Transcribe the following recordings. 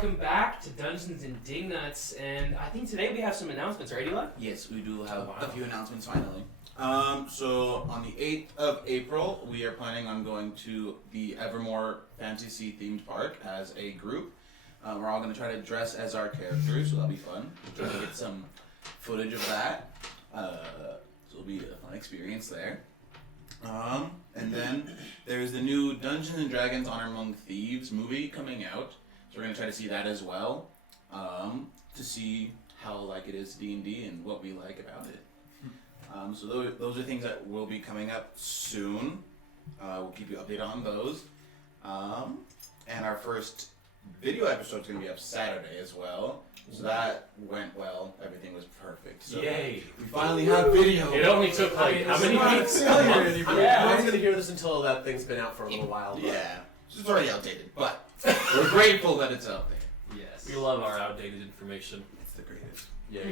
welcome back to Dungeons and Dignuts, and I think today we have some announcements, right, Eli? Yes, we do have a few announcements finally. So on the 8th of April, we are planning on going to the Evermore Fantasy themed park as a group. We're all going to try to dress as our characters, so that'll be fun. Try to get some footage of that. So it'll be a fun experience there. And then there's the new Dungeons and Dragons Honor Among Thieves movie coming out. So we're going to try to see that as well. To see how like it is D&D and what we like about it. So those are things that will be coming up soon. We'll keep you updated on those. And our first video episode is going to be up Saturday as well. So that went well. Everything was perfect. So Yay! We finally have video. It only took like how many weeks? No one's gonna hear this until that thing's been out for a little while. But. Yeah, it's already outdated, but we're grateful that it's out there. Yes. We love our outdated information. It's the greatest. Yeah.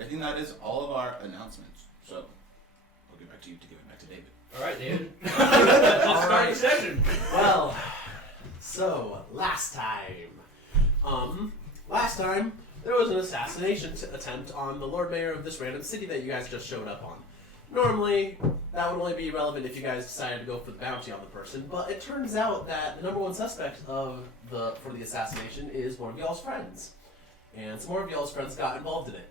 I think that is all of our announcements. So I'll give it back to you to give it back to David. All right, David. Let's start the session. Well, so last time there was an assassination attempt on the Lord Mayor of this random city that you guys just showed up on. Normally, that would only be relevant if you guys decided to go for the bounty on the person, but it turns out that the number one suspect for the assassination is one of y'all's friends. And some more of y'all's friends got involved in it.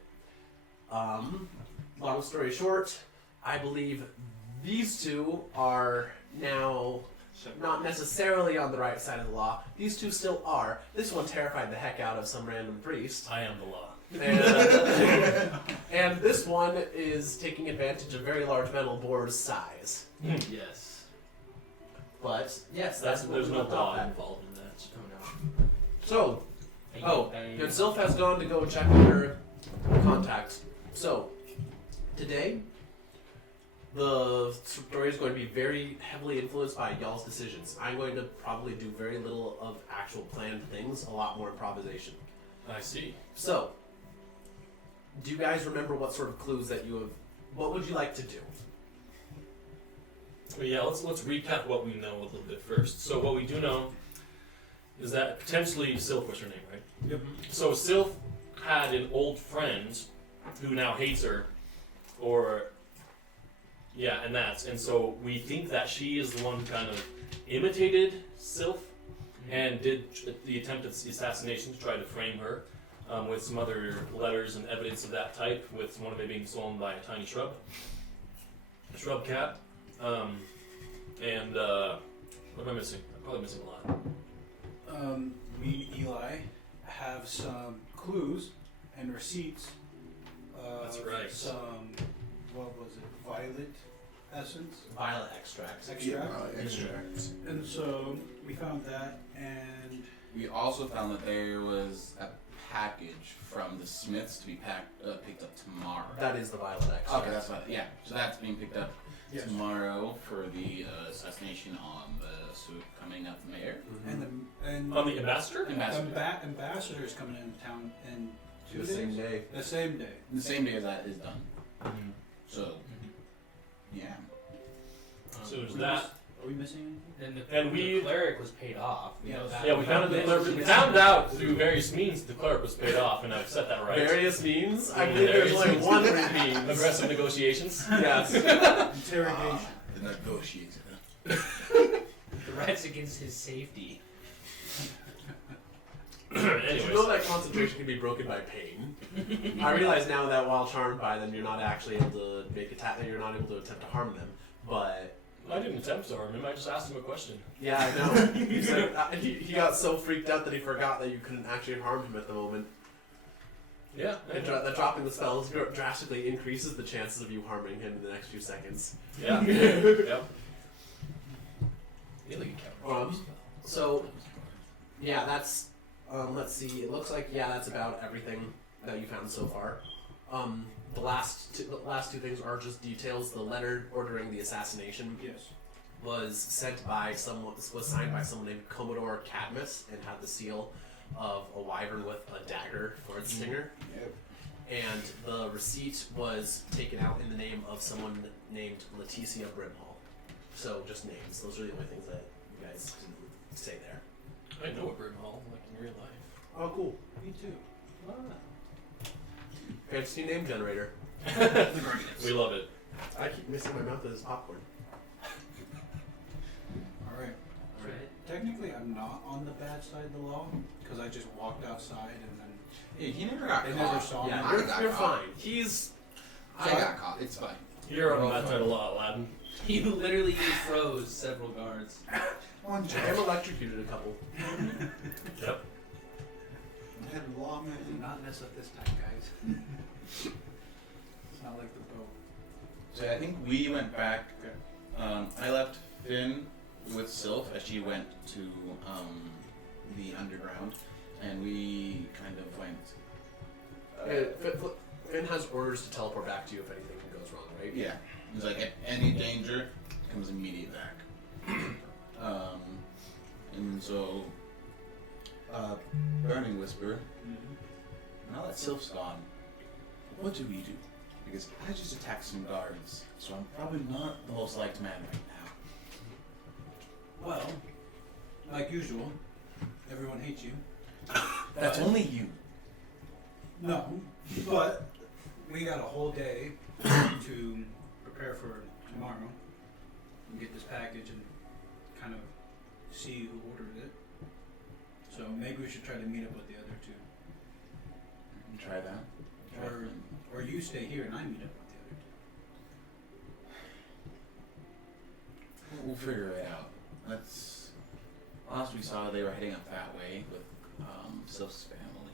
Long story short, I believe these two are now not necessarily on the right side of the law. These two still are. This one terrified the heck out of some random priest. I am the law. And this one is taking advantage of very large metal boar's size. Yes. But, yes, that's what There's we no left off law at. involved in that. So, good Sylph has gone to go check on her contacts. So, today, the story is going to be very heavily influenced by y'all's decisions. I'm going to probably do very little of actual planned things, a lot more improvisation. I see. So, do you guys remember what sort of clues that you have? What would you like to do? Well, yeah, let's recap what we know a little bit first. So what we do know is that potentially Sylph was her name, right? Yep. So Sylph had an old friend who now hates her, and so we think that she is the one who kind of imitated Sylph and did the attempt at the assassination to try to frame her with some other letters and evidence of that type, with one of it being stolen by a tiny shrub cat. And what am I missing? I'm probably missing a lot. We, Eli, have some clues and receipts. That's right. Some, what was it, violet essence? Violet extracts. Extracts. And so we found that, and We also found that there was a package from the Smiths to be picked up tomorrow. That is the violet extract. Okay, that's what. Yeah, so that's being picked up yes. tomorrow for the assassination on the coming up mayor. And On the ambassador? ambassadors coming into town in 2 The days. same day. The same day. The same day as that is done. So, yeah. So there's that. Are we missing anything? And we- the cleric was paid off. We know that. Yeah, we found out through various means the clerk was paid off, and I've set that right. Various means? I Yeah, believe there's various only means. one means. Aggressive negotiations. Yes. Interrogation. The negotiator. Threats against his safety. Did you know Anyways, that concentration can be broken by pain? I realize now that while charmed by them, you're not actually able to you're not able to attempt to harm them. But I didn't attempt to harm him. I just asked him a question. yeah, I know. He said, he got so freaked out that he forgot that you couldn't actually harm him at the moment. Yeah. And that dropping the spells drastically increases the chances of you harming him in the next few seconds. Yeah. Yeah. So, yeah, that's, let's see, it looks like, yeah, that's about everything that you found so far. The last two things are just details. The letter ordering the assassination Yes. was signed by someone named Commodore Cadmus and had the seal of a wyvern with a dagger for its stinger. Yep. And the receipt was taken out in the name of someone named Leticia Brimhall. So just names. Those are the only things that you guys didn't say there. I know a Brimhall, like in real life. Oh, cool. Me too. Fancy name generator. We love it. I keep missing my mouth as popcorn. All right. Alright. Technically, I'm not on the bad side of the law because I just walked outside and then Hey, he never got they caught. never saw Yeah, me. you're caught. fine. He's I got caught. It's fine. You're on that side a lot, Aladdin. You literally froze several guards. One I'm electrocuted a couple. Yep. I had long Do not mess up this time, guys. It's not like the boat. So I think we went back. I left Finn with Sylph as she went to the underground, and we kind of went. Finn has orders to teleport back to you if anything goes wrong, right? Yeah, he's like, at any danger comes immediate back. And so, Burning Whisper. Now that Sylph's gone, what do we do? Because I just attacked some guards, so I'm probably not the most liked man right now. Well, like usual, everyone hates you. That's only you. No, but we got a whole day to prepare for tomorrow and get this package and kind of see who ordered it. So maybe we should try to meet up with the other two. Try that. Or you stay here and I meet up with the other two. We'll figure it out. That's last we saw they were heading up that way with Sylph's family,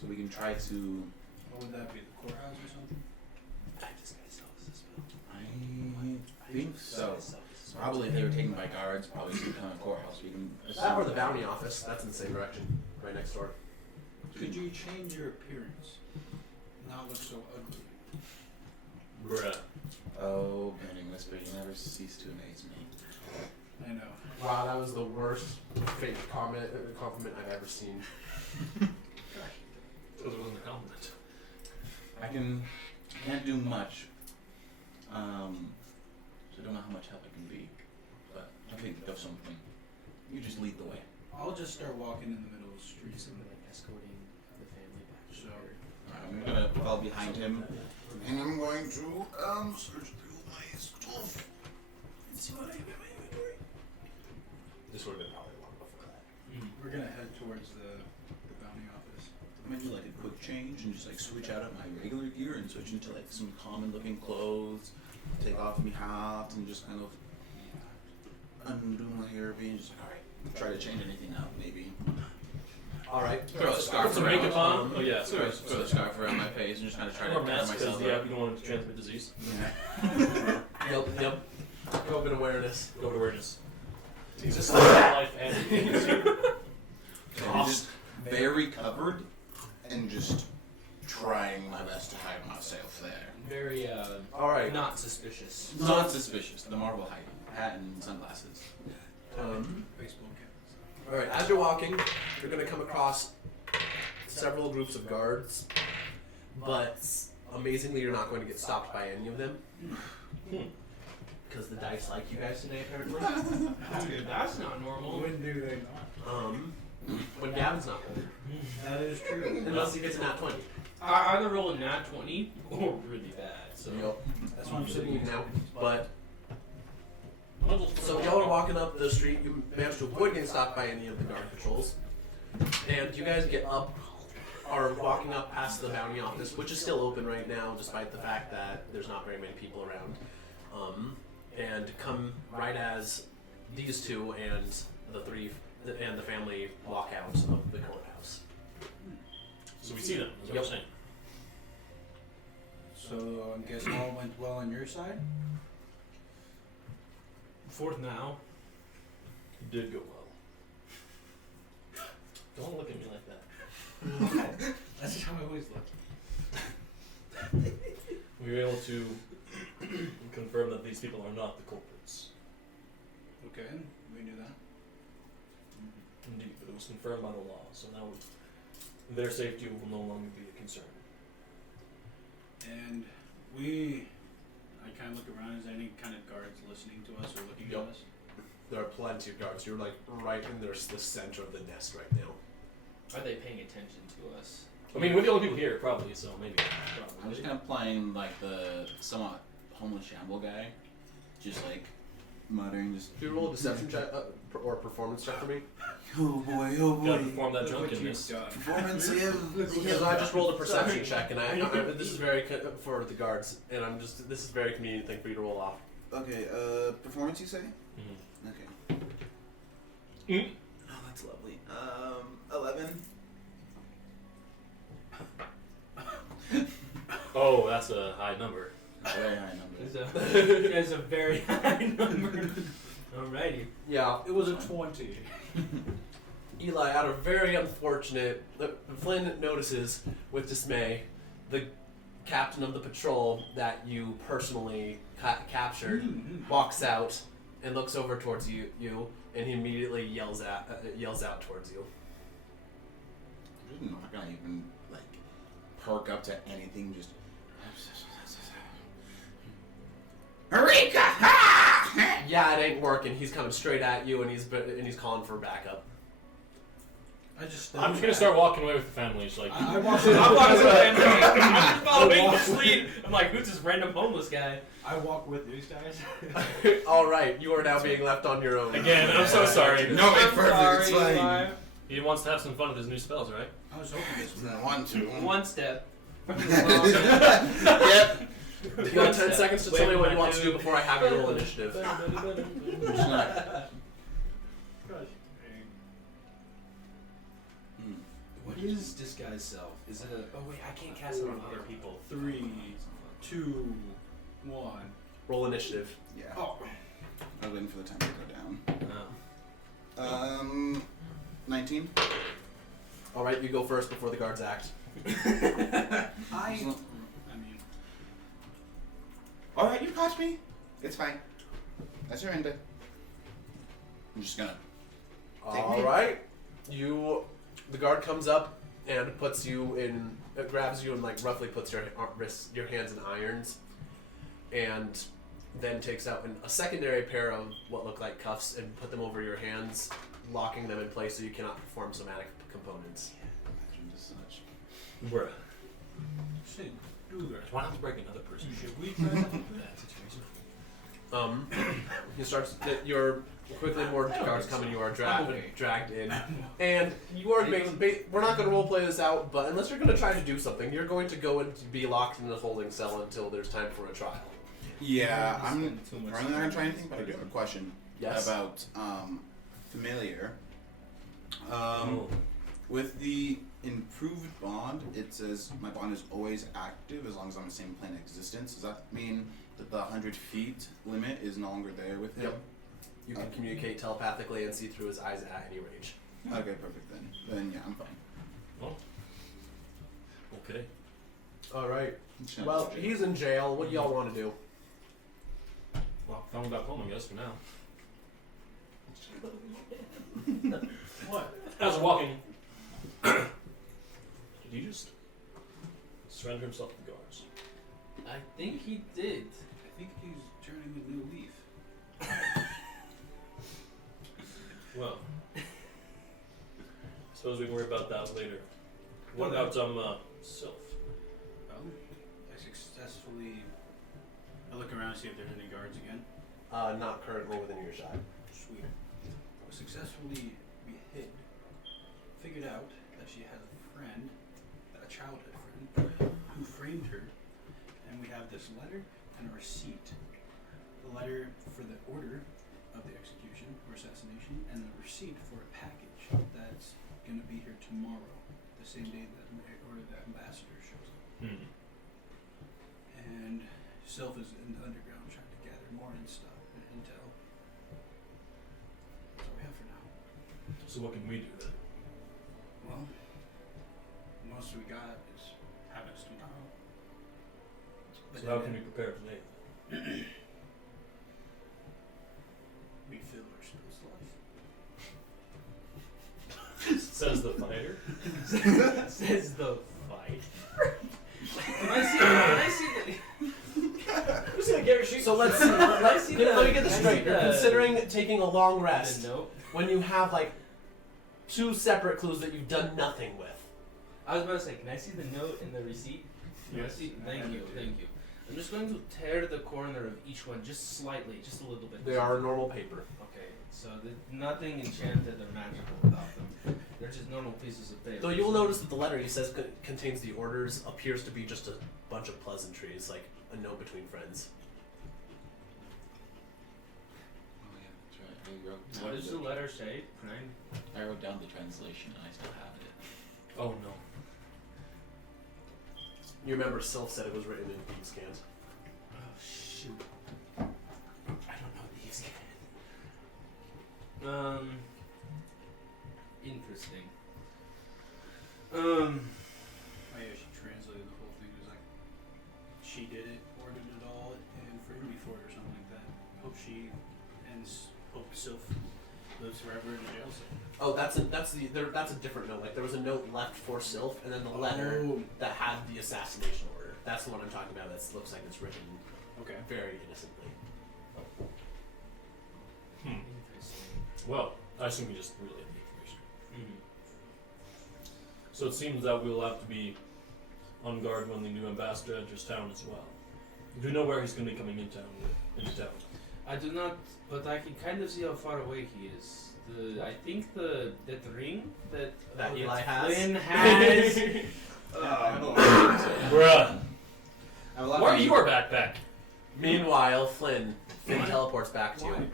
so we can try to. What would that be? The courthouse or something? I just gotta sell this spell. I think so. Probably if they were taken by guards, probably some kind of courthouse. We can. That or the bounty office. That's in the same direction, right next door. Could you change your appearance? Not look so ugly. Bruh. Oh, Burning Whisper, you never cease to amaze me. I know. Wow, that was the worst fake compliment I've ever seen. Because it wasn't a compliment. I can't do much. So I don't know how much help I can be, but I think of something. You just lead the way. I'll just start walking in the middle of the street. Something like escorting the family back. So, I'm gonna fall behind him, and I'm going to search through my stuff and see what I have in my inventory. This would have been probably long before that. we're gonna head towards the bounty office. I might do like a quick change and just like switch out of my regular gear and switch into like some common looking clothes, take off my hat and just kind of undo my hair and just like, alright, try to change anything up maybe. Alright. Throw a scarf Put some around. makeup on. Oh yeah. Throw the scarf around my face and just kind of try to Or cover mask because myself yeah, up. you don't want to transmit disease. Yeah. Yep. COVID awareness. COVID awareness. He's just Life and And just very covered and just trying my best to hide myself there. Very, Alright. not suspicious. Not suspicious. The marble hat and sunglasses. Baseball caps. Alright, as you're walking, you're gonna come across several groups of guards, but amazingly you're not going to get stopped by any of them. Because the dice like you guys today, apparently. Dude, that's not normal. When do they not? When Gavin's not there. That is true. Unless he gets a nat 20. I either roll a nat 20 or really bad, so. That's what I'm sitting Now, but Level so y'all are walking up the street. You manage to avoid getting stopped by any of the guard patrols, and you guys get up, are walking up past the bounty office, which is still open right now, despite the fact that there's not very many people around. And come right as these two and the three and the family walk out of the courthouse. So we see them. Is what Yep. I'm saying. So I'm guessing all went well on your side? Fourth now. It did go well. Don't look at me like that. That's how I always look. We were able to confirm that these people are not the culprits. Okay, we knew that. Indeed, but it was confirmed by the law, so now their safety will no longer be a concern. And I kind of look around, is there any kind of guards listening to us or looking Yep. at us? There are plenty of guards. You're like right in the center of the nest right now. Are they paying attention to us? I mean, we're the only people here, probably, so maybe. I'm just kind of playing like the somewhat homeless shamble guy, just like muttering. Just Do you roll a deception check or a performance check for me? oh boy, oh Gotta perform that Look what drunkenness. you've done. Performance Because I just rolled a perception check, and this is very for the guards, and this is a very convenient thing for you to roll off. Okay, performance you say? Mhm. Okay. Mm. Oh, that's lovely. 11. Oh, that's a high number. Very high number. There's a very high number. Alrighty. Yeah, It was a 20. Eli, out of very unfortunate, Flynn notices with dismay the captain of the patrol that you personally captured walks out and looks over towards you, and he immediately yells out towards you. I'm just not gonna even like perk up to anything. Just Eureka! Ha! Yeah, it ain't working. He's coming straight at you, and he's calling for backup. I just. I'm just gonna start walking away with the family. It's like, I walked. I'm walking with him. I'm just following this lead. I'm like, who's this random homeless guy? I walk with these guys. All right, you are now being left on your own. again, I'm so sorry. No, it's I'm perfect. It's sorry, fine. Eli. He wants to have some fun with his new spells, right? I was hoping this was I want to. One step. Yep. You got 10 seconds to tell me what you want to do before I have you roll initiative. I'm just not. What is disguise self? Is it a? Oh wait, I can't cast it on other people. 3, 2, 1. Roll initiative. Yeah. Oh. I was waiting for the time to go Oh. down. 19. All right, you go first before the guards act. I mean, All right, you caught me. It's fine. I surrender. I'm just gonna. All right, the guard comes up and puts you in, grabs you and like roughly puts your hands in irons, and then takes out a secondary pair of what look like cuffs and put them over your hands, locking them in place so you cannot perform somatic components. Imagine just such. Bruh. say, do that. Why not break another person? Should we try that situation? He starts. You're quickly more guards come and you are dragged in, and you are. We're not going to roleplay this out, but unless you're going to try to do something, you're going to go and be locked in the holding cell until there's time for a trial. Yeah, I'm really not gonna try anything, but I do have a question. Yes. About familiar. Oh. With the improved bond, it says my bond is always active as long as I'm in the same plane of existence. Does that mean that the 100 feet limit is no longer there with him? Yep. You can communicate telepathically and see through his eyes at any range. Okay, perfect then. Then yeah, I'm fine. Well. Okay. All right. Just gonna Well, check. he's in jail. What do y'all want to do? Well, found back home, I guess, for now. What? As we're walking, did he just surrender himself to the guards? I think he did. I think he's turning a new leaf. Well, suppose we can worry about that later. What about Sylph? Well, I look around to see if there's any guards again. Not currently within earshot. Sweet. Successfully we hid. Figured out that she has a friend, a childhood friend, who framed her, and we have this letter and a receipt. The letter for the order of the execution or assassination, and the receipt for a package that's going to be here tomorrow, the same day that the ambassador shows up. Hmm. And Sylph is in the underground trying to gather more intel. That's all we have for now. So what can we do then? Well, most we got is have us tomorrow. So how can we prepare today? We fill our spill slots. Says the fighter. Says the fight. When I see I'm just gonna get her sheet. So let's see. Let me get this straight. You're considering taking a long rest Nope. when you have like 2 separate clues that you've done nothing with. I was about to say, can I see the note and the receipt? Can I see? Thank you. I'm just going to tear the corner of each one just slightly, just a little bit. They are normal paper. Okay, so nothing enchanted or magical about them. They're just normal pieces of paper. Though you will notice that the letter he says contains the orders appears to be just a bunch of pleasantries, like a note between friends. Oh yeah, that's right. I wrote What does the letter say? I wrote down the translation and I still have it. Oh no. You remember Sylph said it was written in thieves' cant. Oh shoot! I don't know these. Interesting. Oh yeah, she translated the whole thing. It was like she did it, ordered it all, and framed me for it or something like that. Hope she ends. Hope Sylph lives forever in a jail cell. Oh, that's a different note. Like there was a note left for Sylph, and then the letter that had the assassination order. That's the one I'm talking about. That looks like it's written Okay. very innocently. Interesting. Well, I assume we just relayed the information. Mm-hmm. So it seems that we'll have to be on guard when the new ambassador enters town as well. Do you know where he's going to be coming into town? I do not, but I can kind of see how far away he is. I think that ring that Eli has. Flynn has. Bruh, I have a lot where's of your backpack? Meanwhile, Finn teleports back to you.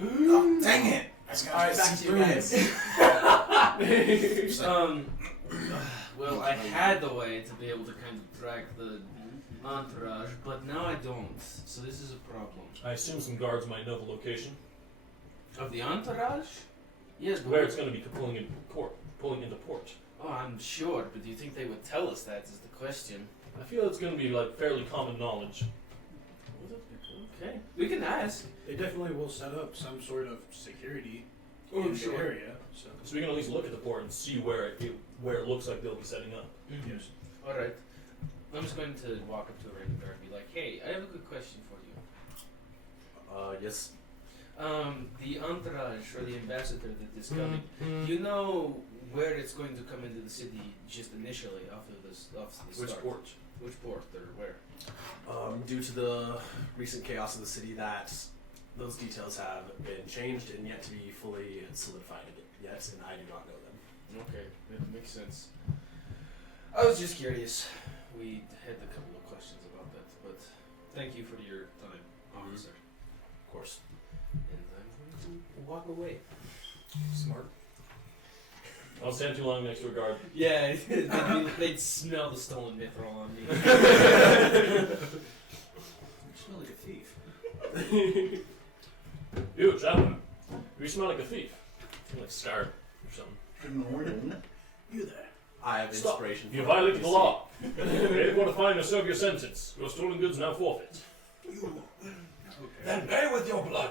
Oh, dang it! I just All right, back to you guys. Well, I had the way to be able to kind of drag the entourage, but now I don't. So this is a problem. I assume some guards might know the location Of the entourage? Yes, but where it's going to be pulling into port. Oh, I'm sure, but do you think they would tell us that is the question? I feel it's going to be like fairly common knowledge. Okay, we can ask. They definitely will set up some sort of security Oh, in sure. the area. So So we can at least look at the port and see where it looks like they'll be setting up. yes. Alright. I'm just going to walk up to a random guard and be like, hey, I have a good question for you. Yes. The entourage or the ambassador that is coming, do you know where it's going to come into the city just initially off the Which start? port? Which port or where? Due to the recent chaos in the city, those details have been changed and yet to be fully solidified yet, and I do not know them. Okay, that makes sense. I was just curious. We had a couple of questions about that, but thank you for your time, officer. Of course. And I'm going to walk away. Smart. I'll stand too long next to a guard. Yeah, they'd smell the stolen mithril on me. You smell like a thief. Ew, traveler. You smell like a thief. You're like scarred or something. You there? I have Stop. inspiration. You for violated the NPC. law. You're going to find or serve your sentence. Your stolen goods now forfeit. Okay. Then pay with your blood.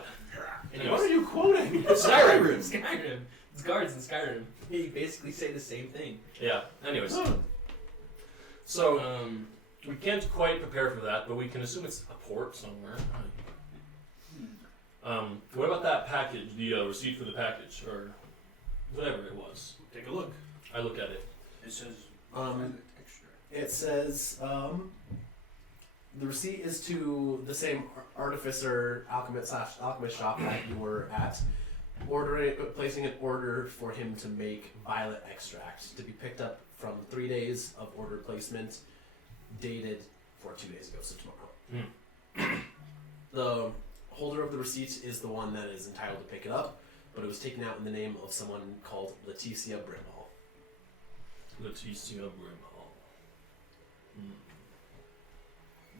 What are you quoting? Skyrim. Skyrim. It's guards in Skyrim. He basically say the same thing. Yeah. Anyways. So we can't quite prepare for that, but we can assume it's a port somewhere. What about that package? The receipt for the package, or whatever it was. Take a look. I look at it. It says extra. It says the receipt is to the same artificer alchemist shop that you were at, placing an order for him to make violet extract to be picked up from 3 days of order placement, dated for 2 days ago, so tomorrow. The holder of the receipt is the one that is entitled to pick it up, but it was taken out in the name of someone called Leticia Brimhall. Leticia Brimhall.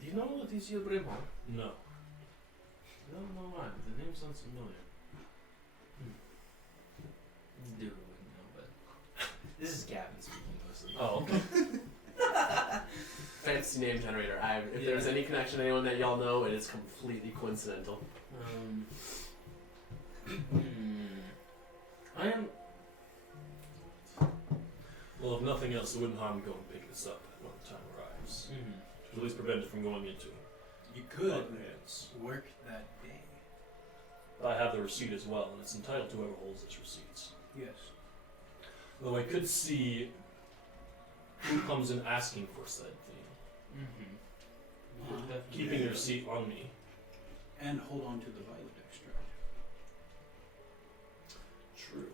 Do you know Leticia Brimhall? No. I don't know why, but the name sounds familiar. Do wouldn't know, but this is Gavin speaking mostly. Oh, okay. Fancy name generator. If there's any connection to anyone that y'all know, it is completely coincidental. I am. Well, if nothing else, it wouldn't harm to go and pick this up when the time arrives. To at least prevent it from going into You could hands. work that day. I have the receipt as well, and it's entitled to whoever holds this receipt. Yes. Though I could see who comes in asking for said thing. Keeping your receipt on me. And hold on to the violet extract. True.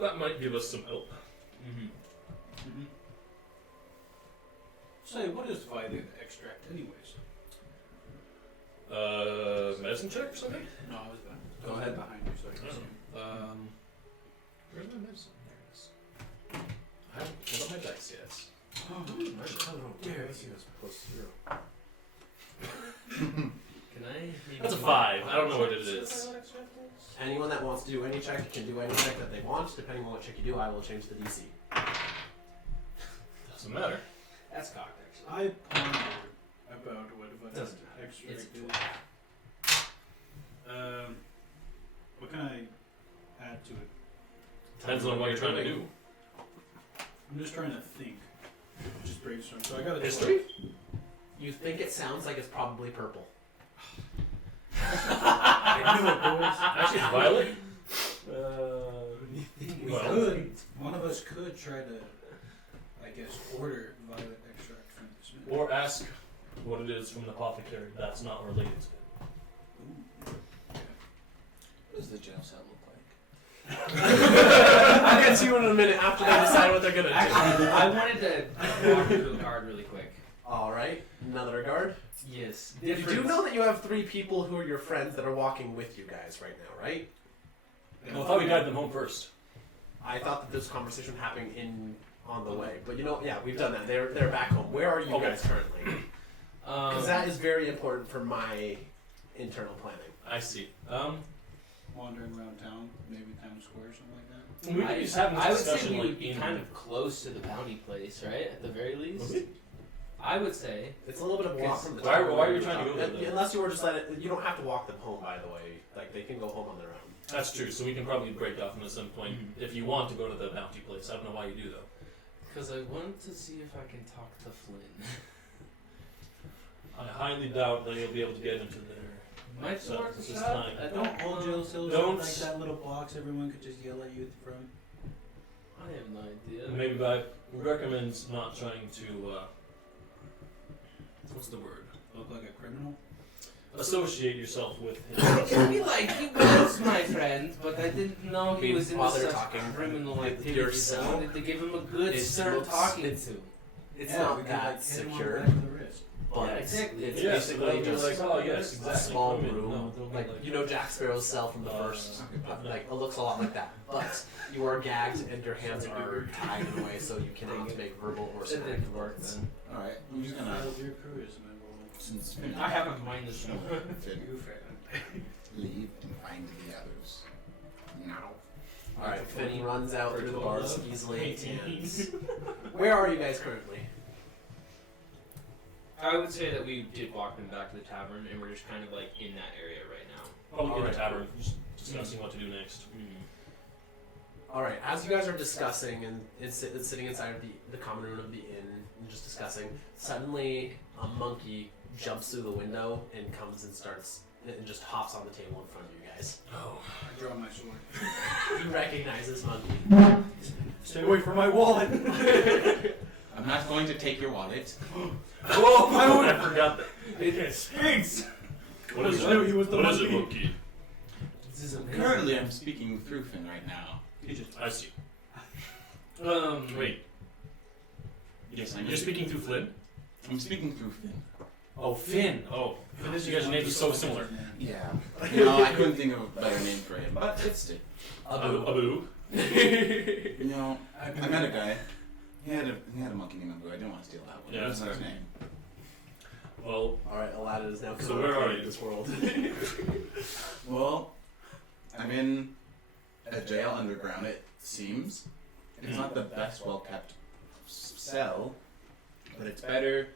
That might give us some help. Say, what is violet extract, anyways? Medicine check or something? No, I was back. Go ahead. Behind you, so I can see. Where's my medicine? There it is. I haven't pulled up my dice yet. Can I? That's a 5. I don't know what it is. Anyone that wants to do any check can do any check that they want. Depending on what check you do, I will change the DC. Doesn't matter. That's cocked, actually. I pondered about what violet Doesn't matter. extract It's is. What can I add to it? Depends on what you're trying to do. I'm just trying to think. Just brainstorm. So I got a History? You think it sounds like it's probably purple. I knew it, boys. Actually, it's violet. We Well. could. One of us could try to, I guess, order violet extract from this man. Or ask what it is from the apothecary that's not related to it. What does the jail cell look like? I'll get to you in a minute after they decide what they're gonna do. Actually, I wanted to walk through the guard really quick. Alright, another guard. Yes. You do know that you have 3 people who are your friends that are walking with you guys right now, right? Well, I thought we guided them home first. I thought that this conversation happening on the way, but yeah, we've done that. They're back home. Where are you guys currently? Because that is very important for my internal planning. I see. Wandering around town, maybe town square or something like that. We could just have I this would say discussion we like would be in. kind of close to the bounty place, right? At the very least. Would we? I would say. It's a little bit of a walk from the Why town. are you trying to go there, though? Unless you were just you don't have to walk them home, by the way. Like they can go home on their own. That's true. So we can probably break off at some point if you want to go to the bounty place. I don't know why you do though. Because I want to see if I can talk to Flynn. I highly doubt that you'll be able to get into there. Might So, work this this is out. time. I Don't all know. jail cells Don't- have like that little box everyone could just yell at you from? I have no idea. Maybe, but I would recommend not trying to. What's the word? Look like a criminal? Associate yourself with It him. can be like, he was my friend, but I didn't know he was While into they're such talking criminal with activities. yourself, I wanted to give him a good it stern looks- talking it's- to. It's Yeah, not we could, that like, hit him on the secure, back of the wrist. but Yeah, exactly. it's Yes, basically they'll be just like, oh yes, a exactly. small Come in. room. No, they'll be Like you know Jack Sparrow's cell from the first. Like it looks a lot like that, but you are gagged and your hands are tied in a way so you cannot make verbal or That somatic didn't work words. then. Alright, I'm just gonna. Your crew is my Since Finn I haven't mined this one. Finn You failed. leave and find the others. Now. Alright, Finn runs out through the bars easily. And 18. where are you guys currently? I would say that we did walk them back to the tavern, and we're just kind of like in that area right now. Probably in Alright. the tavern, just discussing what to do next. Alright, as you guys are discussing and sitting inside of the common room of the inn and just discussing, suddenly a monkey jumps through the window and comes and starts and just hops on the table in front of you guys. Oh. I draw my sword. You recognize this monkey. Stay away from my wallet! I'm not going to take your wallet. Oh, I forgot that. It stinks! What is I knew he it? was the What is it, monkey. monkey? This is amazing. Currently, I'm speaking through Finn right now. He just I see. Wait, Yes, I you're speaking through Flynn? I'm speaking through Finn. Oh, Finn. Oh, you guys' names are so similar. Yeah. No, I couldn't think of a better name for him, but it's it. Abu. You know, I met a guy. He had a monkey named Abu. I didn't want to steal that one. Yeah, That's not that's his name. Well, Alright, Aladdin is now So where are you? this world. Well, I'm in a jail underground, it seems. It's not the best well-kept cell, but it's better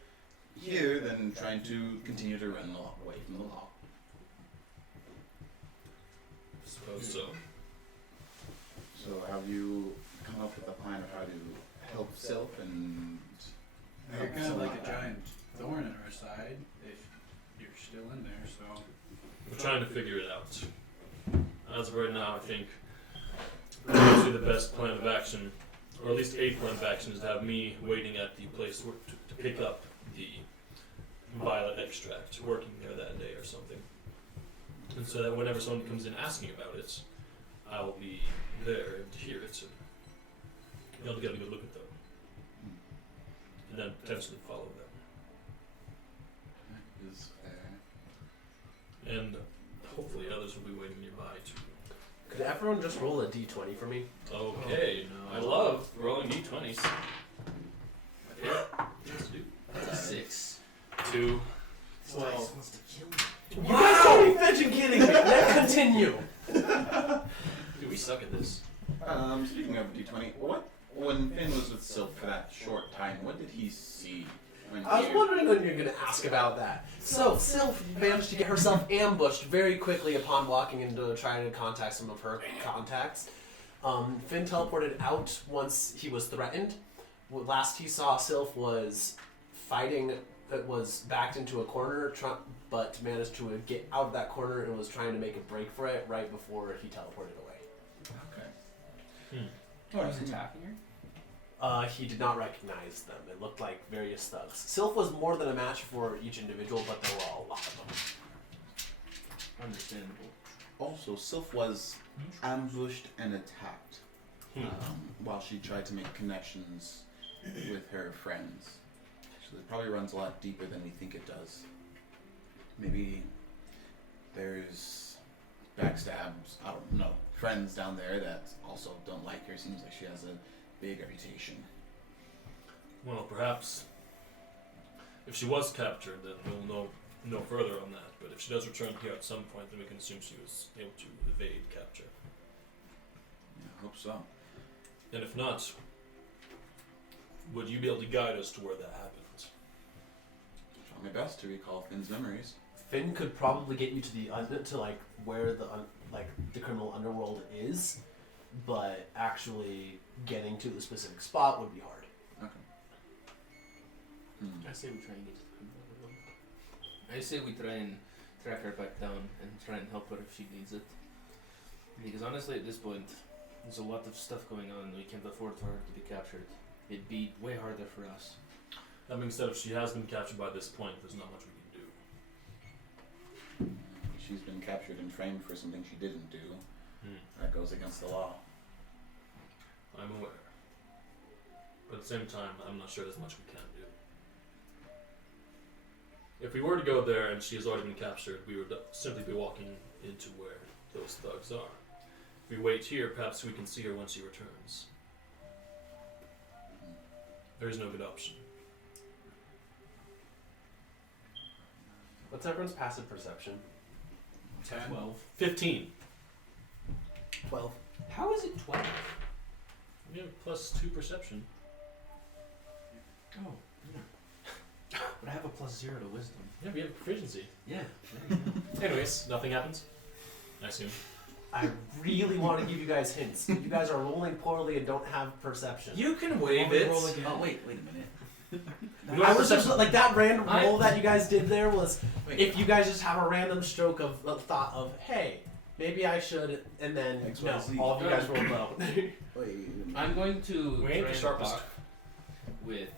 here than trying to continue to run away from the law. suppose so. So have you come up with a plan of how to help Sylph and You're help kind of someone like a that? giant thorn in our side if you're still in there, so. We're trying to figure it out. As of right now, I think we're obviously the best plan of action, or at least a plan of action, is to have me waiting at the place to pick up the violet extract, working there that day or something. And so that whenever someone comes in asking about it, I'll be there to hear it. So you'll get a good look at them. And then potentially follow them. That is fair. And hopefully others will be waiting nearby too. Could everyone just roll a d20 for me? Okay, Oh, no. I love rolling d20s. Yeah, let's do. That's a 6. 2. This dice wants to kill me. You guys don't be fetching kidding me. Let's continue. Dude, we suck at this. Speaking of D20, when Finn was with Sylph for that short time, what did he see? I was wondering when you're going to ask about that. So, Sylph managed to get herself ambushed very quickly upon walking into trying to contact some of her contacts. Finn teleported out once he was threatened. Last he saw Sylph was fighting, was backed into a corner, but managed to get out of that corner and was trying to make a break for it right before he teleported away. Okay. Who was attacking her? He did not recognize them. It looked like various thugs. Sylph was more than a match for each individual, but there were a lot of them. Understandable. Also, Sylph was ambushed and attacked while she tried to make connections with her friends. So it probably runs a lot deeper than we think it does. Maybe there's backstabs, I don't know, friends down there that also don't like her. Seems like she has a big reputation. Well, perhaps if she was captured, then we'll know further on that. But if she does return here at some point, then we can assume she was able to evade capture. Yeah, I hope so. And if not, would you be able to guide us to where that happened? Try my best to recall Finn's memories. Finn could probably get you to where the criminal underworld is, but actually getting to the specific spot would be hard. Okay. I say we try and get to the criminal underworld. I say we try and track her back down and try and help her if she needs it. Because honestly, at this point, there's a lot of stuff going on. We can't afford for her to be captured. It'd be way harder for us. That being said, if she has been captured by this point, there's not much we can do. She's been captured and framed for something she didn't do. That goes against the law. I'm aware. But at the same time, I'm not sure there's much we can do. If we were to go there and she has already been captured, we would simply be walking into where those thugs are. If we wait here, perhaps we can see her when she returns. There is no good option. What's everyone's passive perception? 10. 12. 15. 12. How is it 12? We have +2 perception. Oh, yeah. But I have a +0 to wisdom. Yeah, we have proficiency. Yeah. There you go. Anyways, nothing happens. I assume. I really want to give you guys hints. You guys are rolling poorly and don't have perception. You can wave Only it. roll again. Oh, wait a minute. I was just like that random I- roll that you guys did there was Wait. if you guys just have a random stroke of thought of hey maybe I should and then X, no Y, Z. all of you guys rolled low. Wait. I'm going to We ain't try the and sharpest. talk with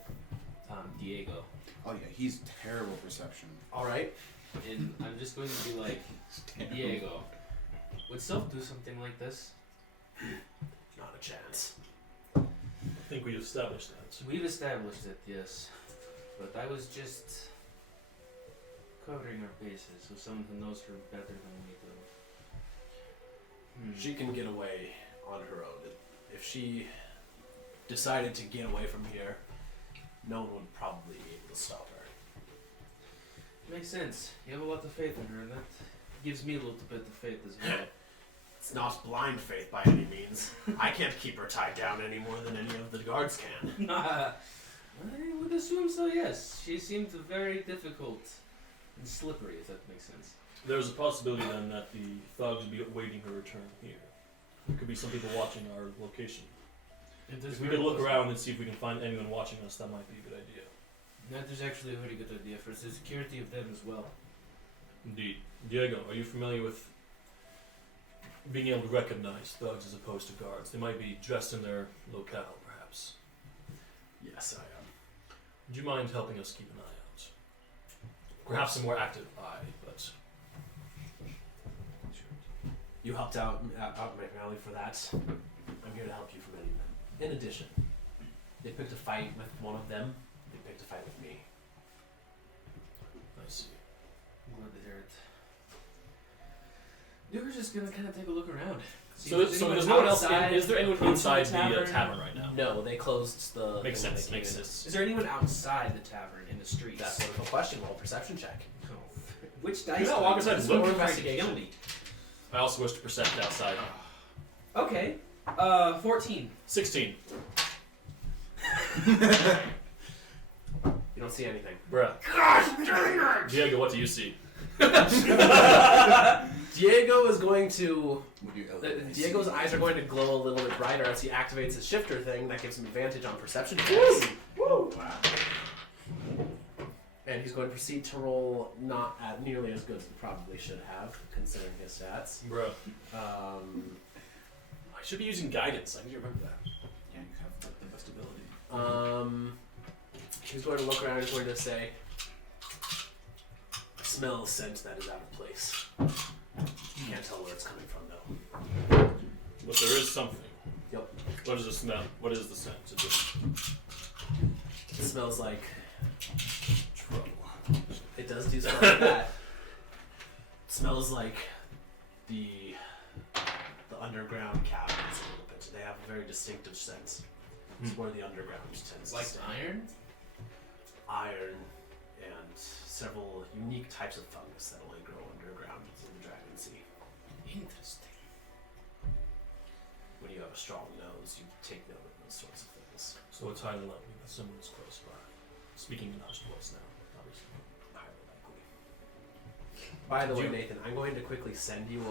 Diego. Oh yeah, he's terrible perception. All right. And I'm just going to be like, Diego, would Sylph do something like this? Not a chance. I think we established that. We've established it, yes. But I was just covering our bases with someone who knows her better than we do. She can get away on her own. If she decided to get away from here, no one would probably be able to stop her. Makes sense. You have a lot of faith in her, and that gives me a little bit of faith as well. It's not blind faith by any means. I can't keep her tied down any more than any of the guards can. I would assume so, yes. She seemed very difficult and slippery, if that makes sense. There's a possibility then that the thugs would be awaiting her return here. There could be some people watching our location. If we could look around and see if we can find anyone watching us, that might be a good idea. That is actually a very good idea for the security of them as well. Indeed. Diego, are you familiar with being able to recognize thugs as opposed to guards. They might be dressed in their locale, perhaps. Yes, I am. Would you mind helping us keep an eye out? Perhaps a more active eye, but You helped out McNally for that. I'm here to help you from any men. In addition, they picked a fight with one of them. They picked a fight with me. I see. I'm glad to hear it. We were just gonna kind of take a look around. See So, if so anyone's there's no one else. outside. Is there anyone inside the tavern? tavern right now? No, they closed the. Makes thing when sense. they Makes came in. sense. Is there anyone outside the tavern in the streets? That's a wonderful question. Roll a perception check. Oh. Which Do dice? not walk outside and Someone look. trying to kill me. I also wish to percept outside. Okay. 14. 16. You don't see anything. Bruh. Diego, what do you see? Diego is going to. Would you Diego's eyes are going to glow a little bit brighter as he activates his shifter thing. That gives him advantage on perception checks. Wow. And he's going to proceed to roll not at nearly as good as he probably should have, considering his stats. Bruh. Um, I should be using guidance. I need to remember that. Yeah, you have like, the best ability. he's going to look around and he's going to say, I smell a scent that is out of place. Can't tell where it's coming from, though. But there is something. Yep. What is the smell? What is the scent? Is it It smells like... trouble? It does do something like that. It smells like the underground caverns a little bit. They have a very distinctive scent. It's where the underground tends Like to stay. iron? Iron and several unique types of fungus that only grow underground in the Dragon Sea. Interesting. When you have a strong nose, you take note of those sorts of things. So it's highly likely that someone's close by. Speaking in hushed voice now, obviously. Highly likely. By the Did way, you- Nathan, I'm going to quickly send you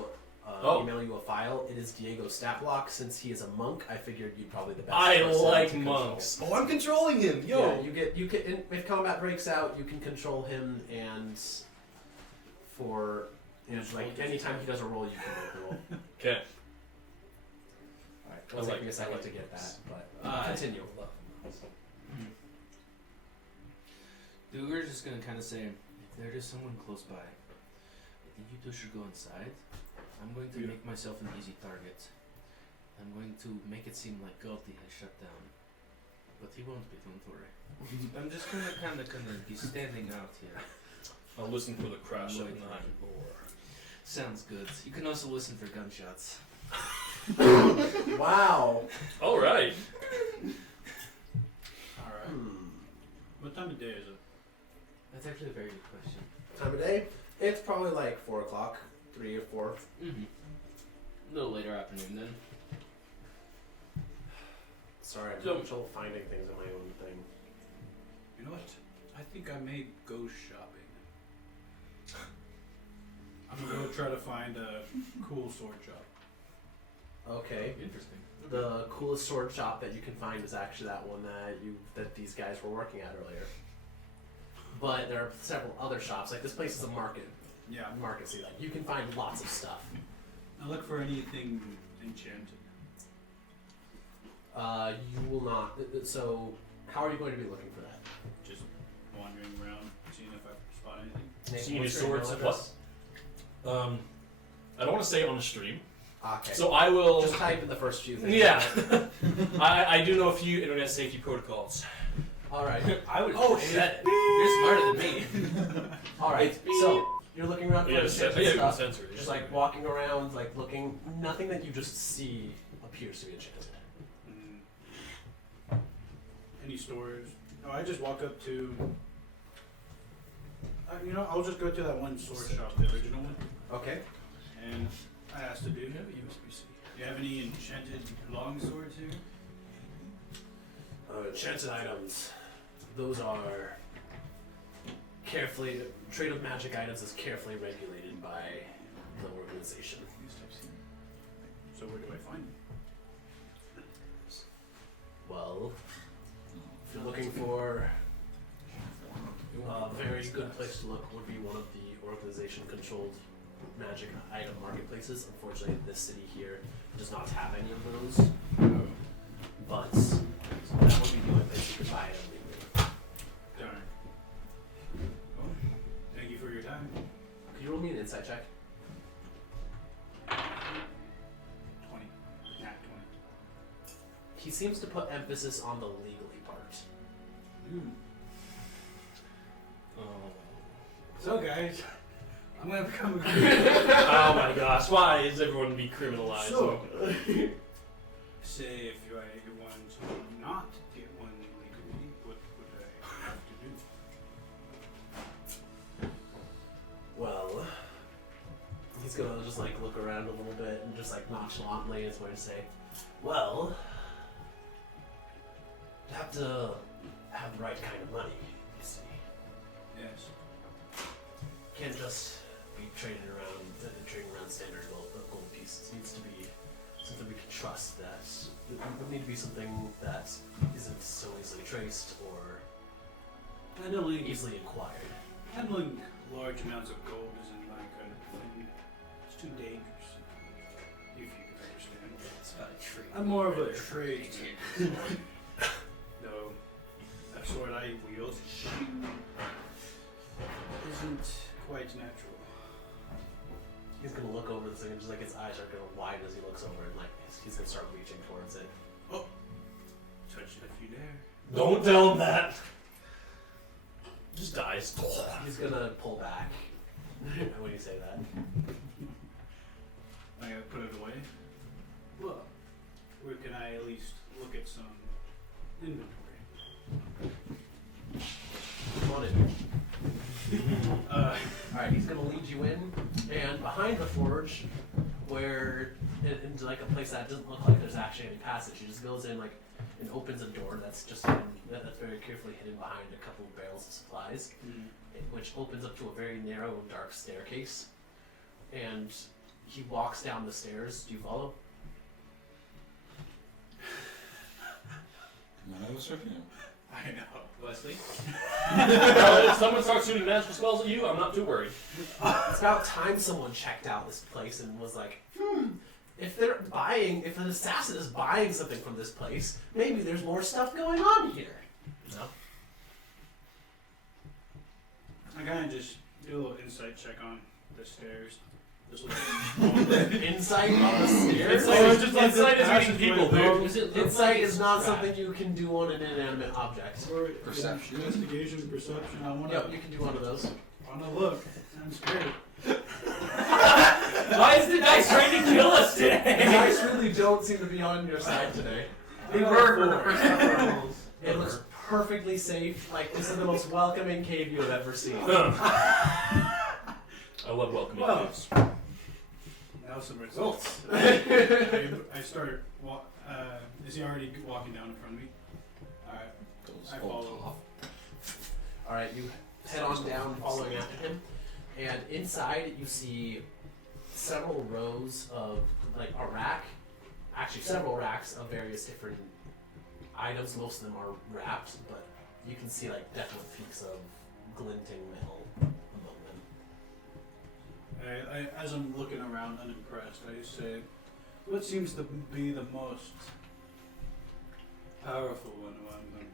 Oh. email you a file. It is Diego's stat block. Since he is a monk, I figured you'd probably the best. I person like to control. monks. Oh, I'm controlling him! Yeah, you can if combat breaks out, you can control him, and like anytime he does a roll, you can make the roll. Okay. Alright, I it'll take like- me a I second like to get that, monks. but continue. Dude, we're just gonna kind of say, if there is someone close by, I think you two should go inside. I'm going to make myself an easy target. I'm going to make it seem like Galti has shut down. But he won't be, don't worry. I'm just gonna kind of be standing out here. I'll listen for the crash of Wait. the iron door. Sounds good. You can also listen for gunshots. Wow. All right. Alright. What time of day is it? That's actually a very good question. Time of day? It's probably like 4 o'clock, 3 or 4. Mm-hmm. A little later afternoon then. Sorry, I'm So- having trouble finding things in my own thing. You know what? I think I may go shopping. I'm gonna go try to find a cool sword shop. Okay. Interesting. The coolest sword shop that you can find is actually that one that these guys were working at earlier. But there are several other shops. Like this place is a market. Yeah. Market, see, like you can find lots of stuff. I look for anything enchanted. You will not. So, how are you going to be looking for that? Just wandering around, seeing if I spot anything. Seeing what's his your swords. email address? I don't want to say it on the stream, Okay. so I will. just type in the first few things. Yeah. I do know a few internet safety protocols. All right. I would. Oh, shit! You're smarter than me. All right. So you're looking around for Yeah, enchanted yeah, stuff. sensor. Just like walking around, like looking. Nothing that you just see appears to be enchanted. Any stores? No, I just walk up to. I'll just go to that one sword shop, the original one, Okay. and I asked the dude, You have a USB-C. "Do you have any enchanted long swords here?" Enchanted items. Those are carefully. Trade of magic items is carefully regulated by the organization. So where do I find them? Well, if you're looking for a very good place to look, would be one of the organization-controlled magic item marketplaces. Unfortunately, this city here does not have any of those. But that would be the only place you could buy it illegally. Darn. Well, thank you for your time. Could you roll me an insight check? 20. Nat 20. He seems to put emphasis on the legally part. So guys, I'm gonna become a Oh my gosh, why is everyone be criminalized? So, say if I want to not get one legally, what would I have to do? Well, he's gonna just like look around a little bit and just like nonchalantly is going to say, well, you have to have the right kind of money, you see. Yes. Can't just be trading around standard gold pieces. It needs to be something we can trust. That it would need to be something that isn't so easily traced or Handling easily acquired. large amounts of gold isn't my kind of thing. It's too dangerous. If you can understand. It's about a tree. I'm more of a tradesman. Though that sword I wield isn't quite natural. He's gonna look over this thing and just like his eyes are gonna widen as he looks over and like he's gonna start reaching towards it. Touch it if you dare. Don't tell him that. Just dies. He's gonna pull back when you say that. I gotta put it away. Well, where can I at least look at some inventory? Come on in. Alright, he's gonna lead you in, and behind the forge, where into like a place that doesn't look like there's actually any passage, he just goes in like and opens a door that's just hidden, that's very carefully hidden behind a couple of barrels of supplies, which opens up to a very narrow and dark staircase. And he walks down the stairs. Do you follow? None of us are him. I know. Leslie? Well, if someone starts shooting magical spells at you, I'm not too worried. It's about time someone checked out this place and was like, if an assassin is buying something from this place, maybe there's more stuff going on here. No? I kind of just do a little insight check on the stairs. Just look Insight on the stairs? Insight is reading people, dude. Insight is not something you can do on an inanimate object. Perception. Investigation, perception. I want Yep, you can do one of those. to look. I'm scared. Why is the dice trying to kill us The today? dice really don't seem to be on your side today. They were for the first couple rolls. It looks perfectly safe. Like, this is the most welcoming cave you have ever seen. I love welcoming Well, kids. now some results. I start. Is he already walking down in front of me? Alright. I follow. Alright, you head on down following after him. And inside you see several rows of, like, a rack. Actually, several racks of various different items. Most of them are wrapped, but you can see, like, definite peaks of glinting metal among them. As I'm looking around unimpressed, I say, what seems to be the most powerful one among them?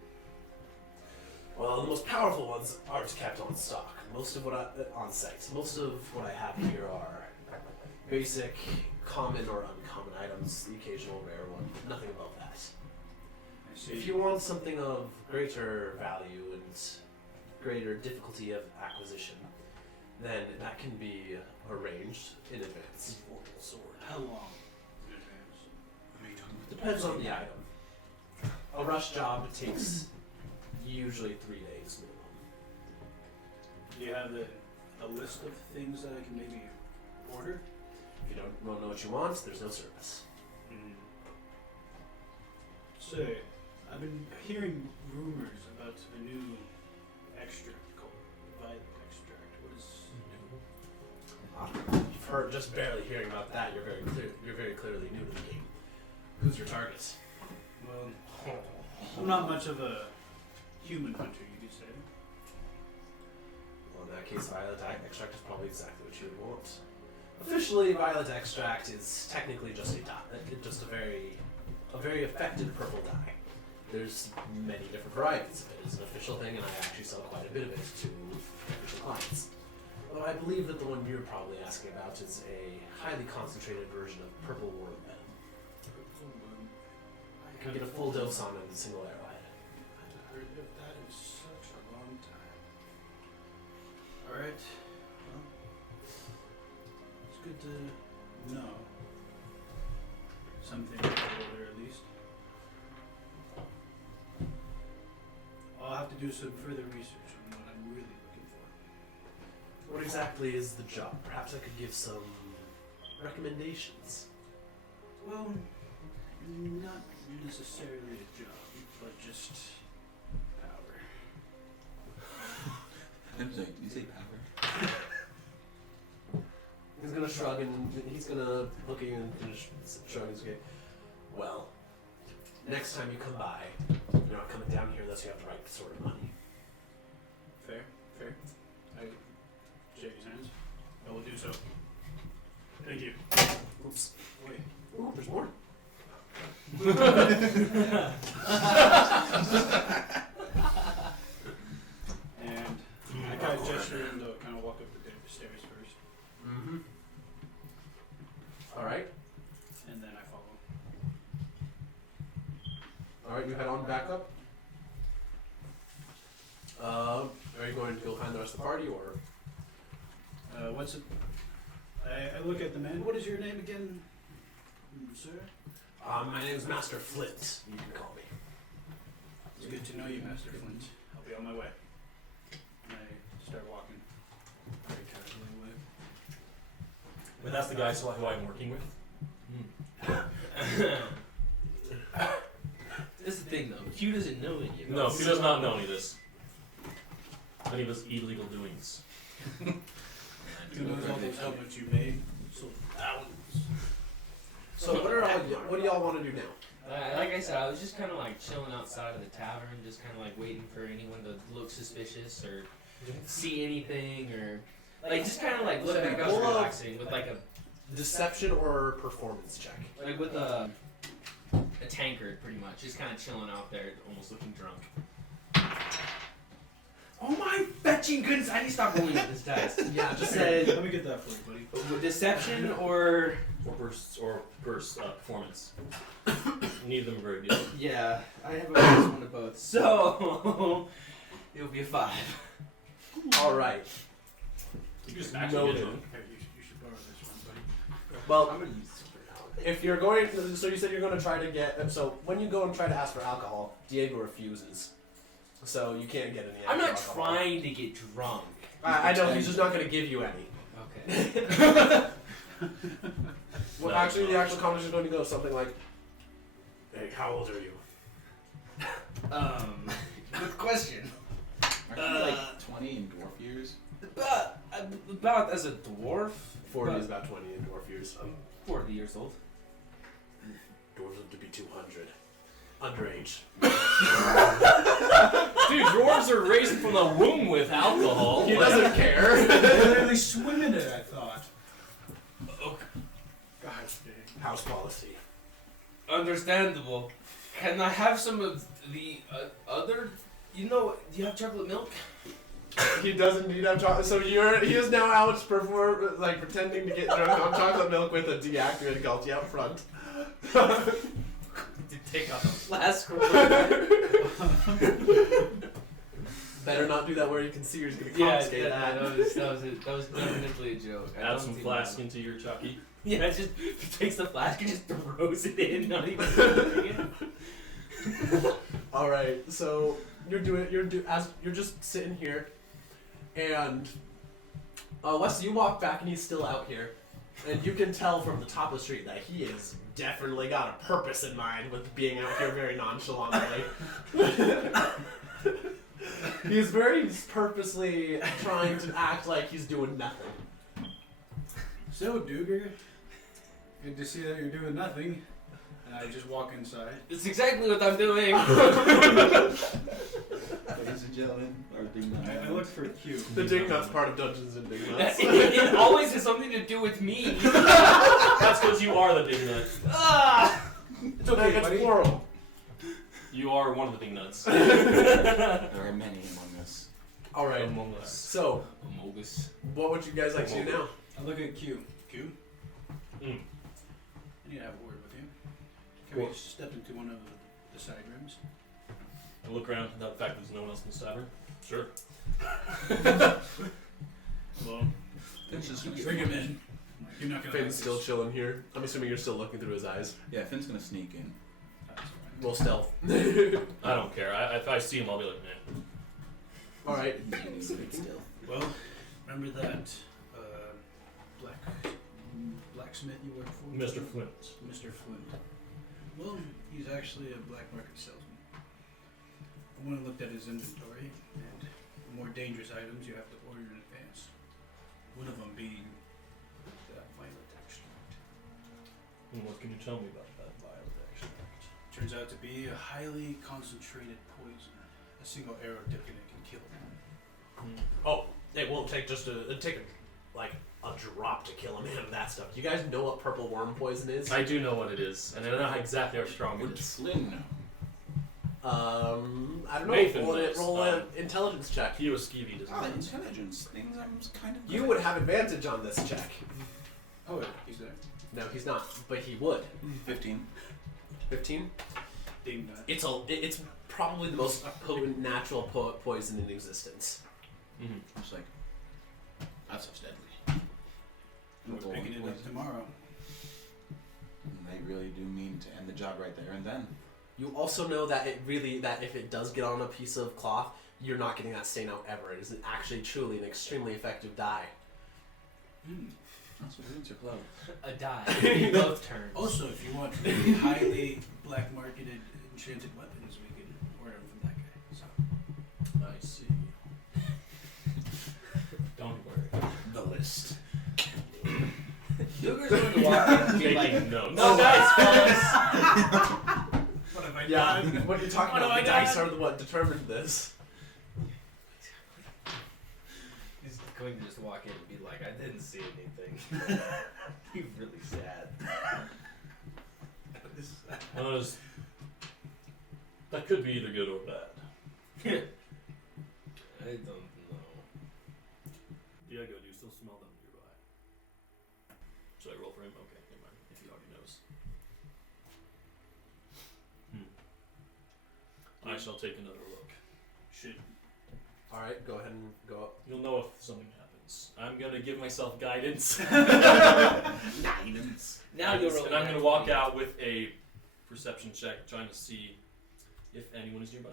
Well, the most powerful ones aren't kept on stock. Most of what on site. Most of what I have here are basic, common or uncommon items. The occasional rare one. Nothing above that. I see. If you want something of greater value and greater difficulty of acquisition, then that can be arranged in advance. How long in advance? Depends on the item. A rush job takes usually 3 days minimum. Do you have a list of things that I can maybe order? If you don't know what you want, there's no service. Say, I've been hearing rumors about a new extract called violet extract. What is You've heard just barely hearing about that. You're very clearly new to the game. Who's your target? Well, I'm not much of a human hunter, you could say. Well, in that case, violet extract is probably exactly what you would want. Officially, violet extract is technically just a very effective purple dye. There's many different varieties of it. It's an official thing, and I actually sell quite a bit of it to official clients. Although I believe that the one you're probably asking about is a highly concentrated version of purple worm venom. You can get a full dose on it in a single arrowhead. I've heard of that in such a long time. Alright. Well, it's good to know something older at least. I'll have to do some further research on what I'm really looking for. What exactly is the job? Perhaps I could give some recommendations. Well, not necessarily a job, but just power. I'm sorry, did you say power? He's gonna shrug and he's gonna look at you and just shrug and say, well, next time you come by, you're not coming down here unless you have the right sort of money. Fair, fair. I shake his hands. I will do so. Thank you. Oops. Wait. Ooh, there's more. And I kind of gesture him to kind of walk up the stairs first, Mm-hmm. All right. and then I follow. All right. You head on back up. Are you going to go find the rest of the party, or? What's it? I look at the man. What is your name again, sir? My name is Master Flint. You can call me. It's good to know you, Master Flint. I'll be on my way. And I start walking very casually away. But that's the guy who I'm working with. This is the thing, though. Q doesn't know any of this. No, he does not know any of this. Any of his illegal doings. Who knows all those helmets you made? So thousands. So what do y'all want to do now? Like I said, I was just kind of like chilling outside of the tavern, just kind of like waiting for anyone to look suspicious or see anything, or like just kind of like looking like I was relaxing with like a Deception or performance check? like with a tankard, pretty much, just kind of chilling out there, almost looking drunk. Oh my fetching goodness! I need to stop rolling with this dice. Yeah, just Said Let me get that for you, buddy. deception or Burst performance. Neither of them are very good. yeah, I have a plus one to both, so it'll be a 5. all right. You just actually Noted. get drunk. Here, you should borrow this one, buddy. Well, I'm gonna use this for now. if you're going, so you said you're going to try to get. So when you go and try to ask for alcohol, Diego refuses. So you can't get any. I'm not alcohol. trying to get drunk. I know he's just not going to give you any. Okay. Well, No, actually, the no. actual conversation is going to go something like, "Hey, how old are you?" Good question. Aren't you like 20 in dwarf years? About as a dwarf, 40 is about 20 in dwarf years. 40 years old. Dwarves live to be 200. Underage. Dude, dwarves are raised from the womb with alcohol. He Like, doesn't care. They literally swim in it, I thought. Gosh, house policy. Understandable. Can I have some of the other? You know, do you have chocolate milk? He doesn't need have chocolate. So he is now out pretending to get drunk on chocolate milk with a deactivated Galti out front. To take off a flask. Better not do that where you can see he's gonna Yeah, confiscate that. that was definitely a joke. I add don't some think flask that- into your chucky. Yeah, just takes the flask and just throws it in, not even opening it. All right, so you're just sitting here, and Wesley, you walk back and he's still out here, and you can tell from the top of the street that he is definitely got a purpose in mind with being out here very nonchalantly. He's very purposely trying to act like he's doing nothing. So, Duger, good to see that you're doing nothing. And I just walk inside. It's exactly what I'm doing. But ladies and gentlemen. Our thing I look for Q. The Dingnut's part of Dungeons and Dingnuts. It always has something to do with me. That's because you are the Dingnut. Ah! It's okay, it's plural. You are one of the Dingnuts. There are many among us. All right. Among us. So, Amogus. what would you guys like to do now? I look at Q. Q? Mm. I need to have a word with you. Can we step into one of the side rooms? I look around at the fact that there's no one else in the tavern. Sure. Well, bring him in. You're not gonna. Finn's still chilling here. I'm assuming you're still looking through his eyes. Yeah, Finn's gonna sneak in. Roll stealth. I don't care. If I see him, I'll be like, man. All right. He's gonna sneak still. Well, remember that blacksmith you work for? Mr. Flint. Mr. Flint. Well, he's actually a black market salesman. I went and looked at his inventory, and the more dangerous items you have to order in advance. One of them being that violet extract. And what can you tell me about that violet extract? Turns out to be a highly concentrated poison. A single arrow dipped in it can kill him. Oh, it won't take just a drop to kill a man of that stuff. You guys know what purple worm poison is? I do know what it is, and I don't know exactly how strong it Would is. Flynn know? I don't know. Nathan roll knows. an intelligence check. He was skeevy, doesn't Ah, he? intelligence. Things I'm kind of. You would have advantage on this check. Oh, wait, he's there. No, he's not, but he would. 15. 15. Ding that. It's probably the most potent natural poison in existence. Mm-hmm. Just like, that's such deadly. We're picking it up tomorrow. They really do mean to end the job right there and then. You also know that if it does get on a piece of cloth, you're not getting that stain out ever. It is actually truly an extremely effective dye. That's what roots are close. A die. Both turns. Also, if you want really highly black marketed enchanted weapons, we can order them from that guy. So. I see. Don't worry. The list. Luger's going to walk in and be like, Taking notes. no dice, fellas. What have I Yeah, done? what are you talking What about? have The I dice done? are what determined this. He's going to just walk in and be like, I didn't see anything. He's really sad. That could be either good or bad. I don't know. Diego, do you still smell them nearby? Should I roll for him? Okay, never mind. If he already knows. I shall take another look. Shit. Alright, go ahead and go up. You'll know if something happens. I'm gonna give myself guidance. Guidance. Now you're And I'm gonna walk out with a perception check, trying to see if anyone is nearby.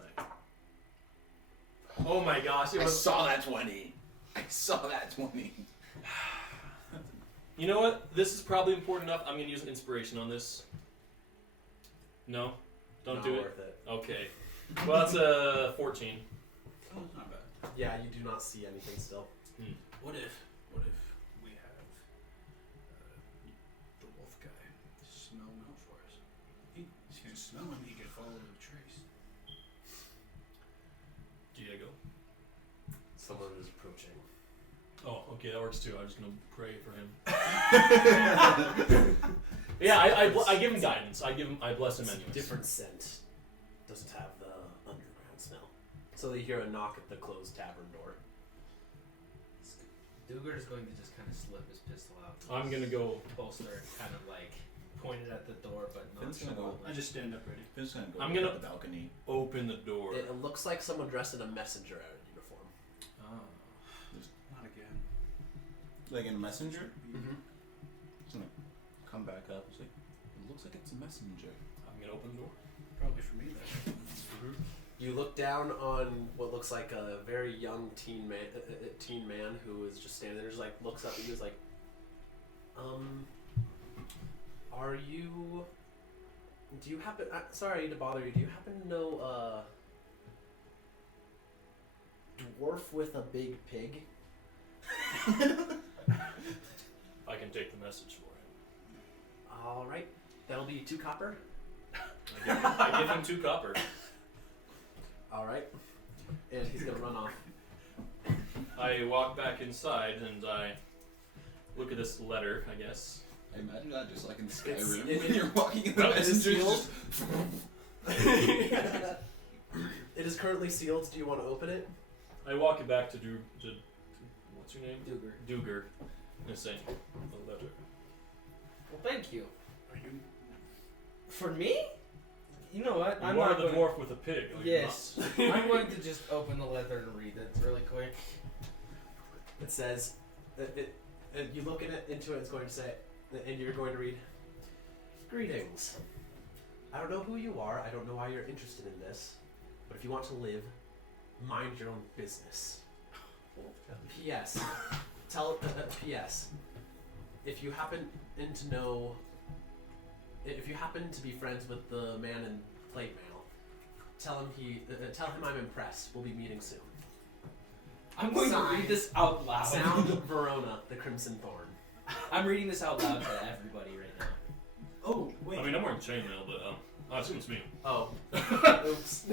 Oh my gosh, it I was. saw that 20. I saw that 20. You know what? This is probably important enough. I'm gonna use an inspiration on this. No? Don't Not do it? worth it. Okay. Well, that's a 14. Oh, it's not bad. Yeah, you do not see anything still. What if we have the wolf guy smell him out for us? He's gonna smell him. He can follow the trace. Diego. Someone is approaching. Oh, okay, that works too. I'm just gonna pray for him. Yeah, I give him guidance. I bless him anyways. Different scent. Doesn't have the underground smell. So they hear a knock at the closed tavern door. Duger is going to just kind of slip his pistol out. I'm gonna go. Holster and kind of like point it at the door, but not Finn's gonna so go. loudly. I just stand up ready. Finn's gonna go I'm up gonna- the balcony. Open the door. It looks like someone dressed in a messenger out of uniform. Ah. Not again. Like in a messenger? Mm-hmm. He's gonna come back up. He's like, it looks like it's a messenger. I'm gonna open the door. Probably for me then. You look down on what looks like a very young teen man who is just standing there, just like looks up and he's like, are you? Do you happen? Sorry to bother you. Do you happen to know dwarf with a big pig? I can take the message for him. All right, that'll be 2 copper. I give him 2 copper. All right. and he's gonna run off. I walk back inside and I look at this letter, I guess. I imagine that just like in It's- Skyrim it- when you're walking in the It is messenger. sealed. It is currently sealed. Do you want to open it? I walk it back to what's your name? Duger. And say the letter. Well, thank you. For me? You know what? You I'm are not the going. dwarf with a pig. are you Yes. I'm going to just open the letter and read it really quick. It says, you look at it, into it, it's going to say, and you're going to read, "Greetings. I don't know who you are, I don't know why you're interested in this, but if you want to live, mind your own business. P.S. P.S. If you happen to be friends with the man in plate mail, tell him I'm impressed. We'll be meeting soon. I'm going to read this out loud. Sound Verona, the Crimson Thorn." I'm reading this out loud to everybody right now. Oh, wait. I mean, I'm wearing chainmail, but I assume it's me. Oh. Oops.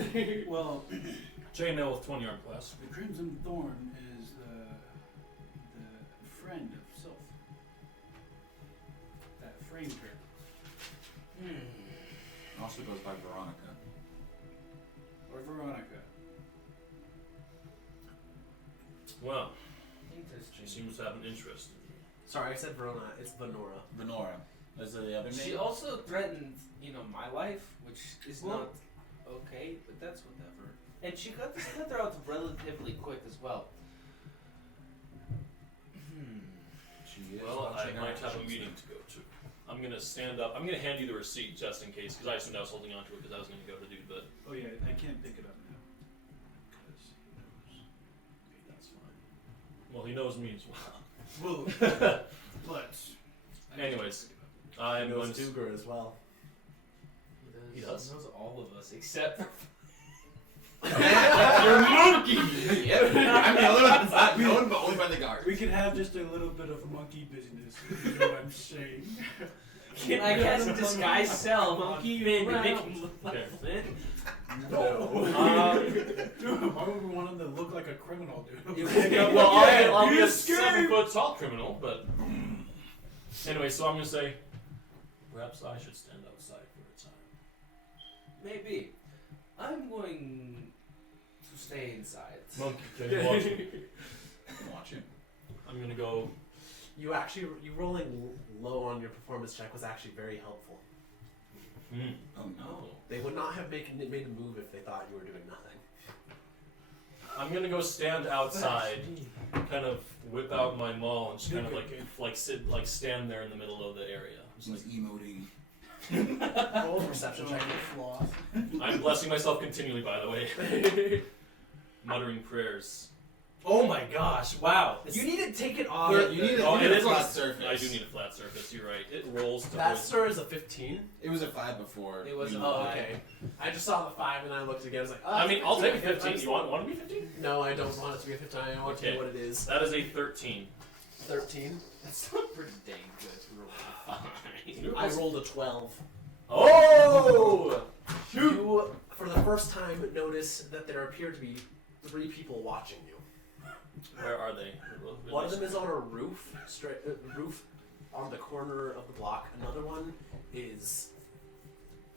Well, Chainmail with 20-arm class. the Crimson Thorn is the friend of Sylph. That framed her. Also goes by Veronica. Or Veronica. Well, Interesting. she seems to have an interest in me. Sorry, I said Verona. It's Venora. Venora. Is the other name? She also threatened, my life, which is Well- not okay, but that's whatever. And she got this letter out relatively quick as well. She is Well, I watching our might have a actions meeting then. to go to. I'm gonna stand up. I'm gonna hand you the receipt just in case, because I assumed I was holding on to it because I was gonna go to dude, but Oh yeah, I can't pick it up now. Because he knows. okay, that's fine. Well, he knows me as well. Well, but... Anyways, He I'm going knows to. Duger as well. He does? He knows all of us except for. You're monkey! Yep. I'm the only one that's not known, but only by the guards. We can have just a little bit of monkey business, is what I'm saying. Can I cast disguise self, monkey? Maybe make him look like Okay. Flynn? Dude, why would we want him to look like a criminal, dude? Well, I'll be You're a scared. 7-foot tall criminal, but anyway, so I'm gonna say, perhaps I should stand outside for a time. Maybe. I'm going to stay inside. Monkey, can you watch me? I'm watching. I'm gonna go. You rolling low on your performance check was actually very helpful. Oh no. They would not have made a move if they thought you were doing nothing. I'm gonna go stand outside, kind of whip out my maul and just kind of stand there in the middle of the area. Just He's emoting. Roll a perception check. Floss. I'm blessing myself continually, by the way. Muttering prayers. Oh my gosh, wow. You need to take it off. You need Oh, a it is flat on a surface. I do need a flat surface. You're right. It rolls to. That sir is a 15. It was a 5 before. It was you a know. five. Okay. I just saw the 5 and I looked again. I was like, oh, I mean, I'll take a 15. 15. You want to be 15? No, I don't want it to be a 15. I want to Okay. know what it is. That is a 13. 13. That's still pretty dang good. Roll I rolled a 12. Oh! You, for the first time, notice that there appear to be 3 people watching you. Where are they? One of them is on a roof, roof on the corner of the block. Another one is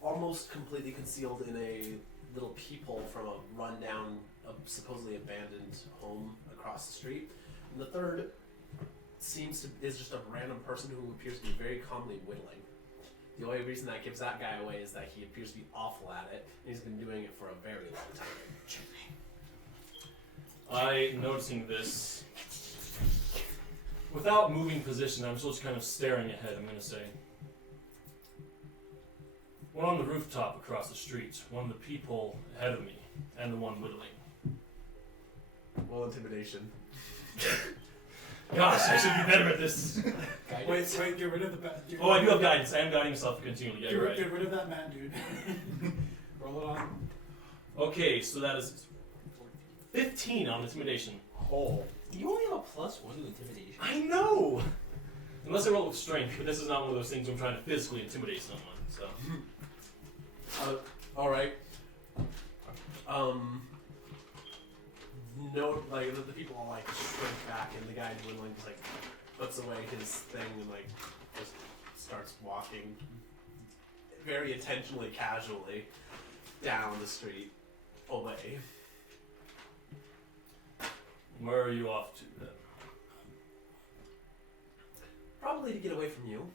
almost completely concealed in a little peephole from a rundown, supposedly abandoned home across the street. And the third is just a random person who appears to be very calmly whittling. The only reason that gives that guy away is that he appears to be awful at it, and he's been doing it for a very long time. Noticing this, without moving position, I'm still just kind of staring ahead. I'm going to say, one on the rooftop across the street, one of the people ahead of me, and the one whittling. Well, intimidation. Gosh, I should be better at this. Wait, get rid of the bat. Oh, I do have guidance. I am guiding myself continually. Yeah, you're right. Get rid of that man, dude. Roll it on. Okay, so that is 15 on intimidation. Oh. You only have a +1 to intimidation. I know! Unless I roll with strength, but this is not one of those things where I'm trying to physically intimidate someone, so. Alright. no, like the people all like shrink back, and the guy dwindling just like puts away his thing and like just starts walking very intentionally, casually down the street away. Where are you off to then? Probably to get away from you.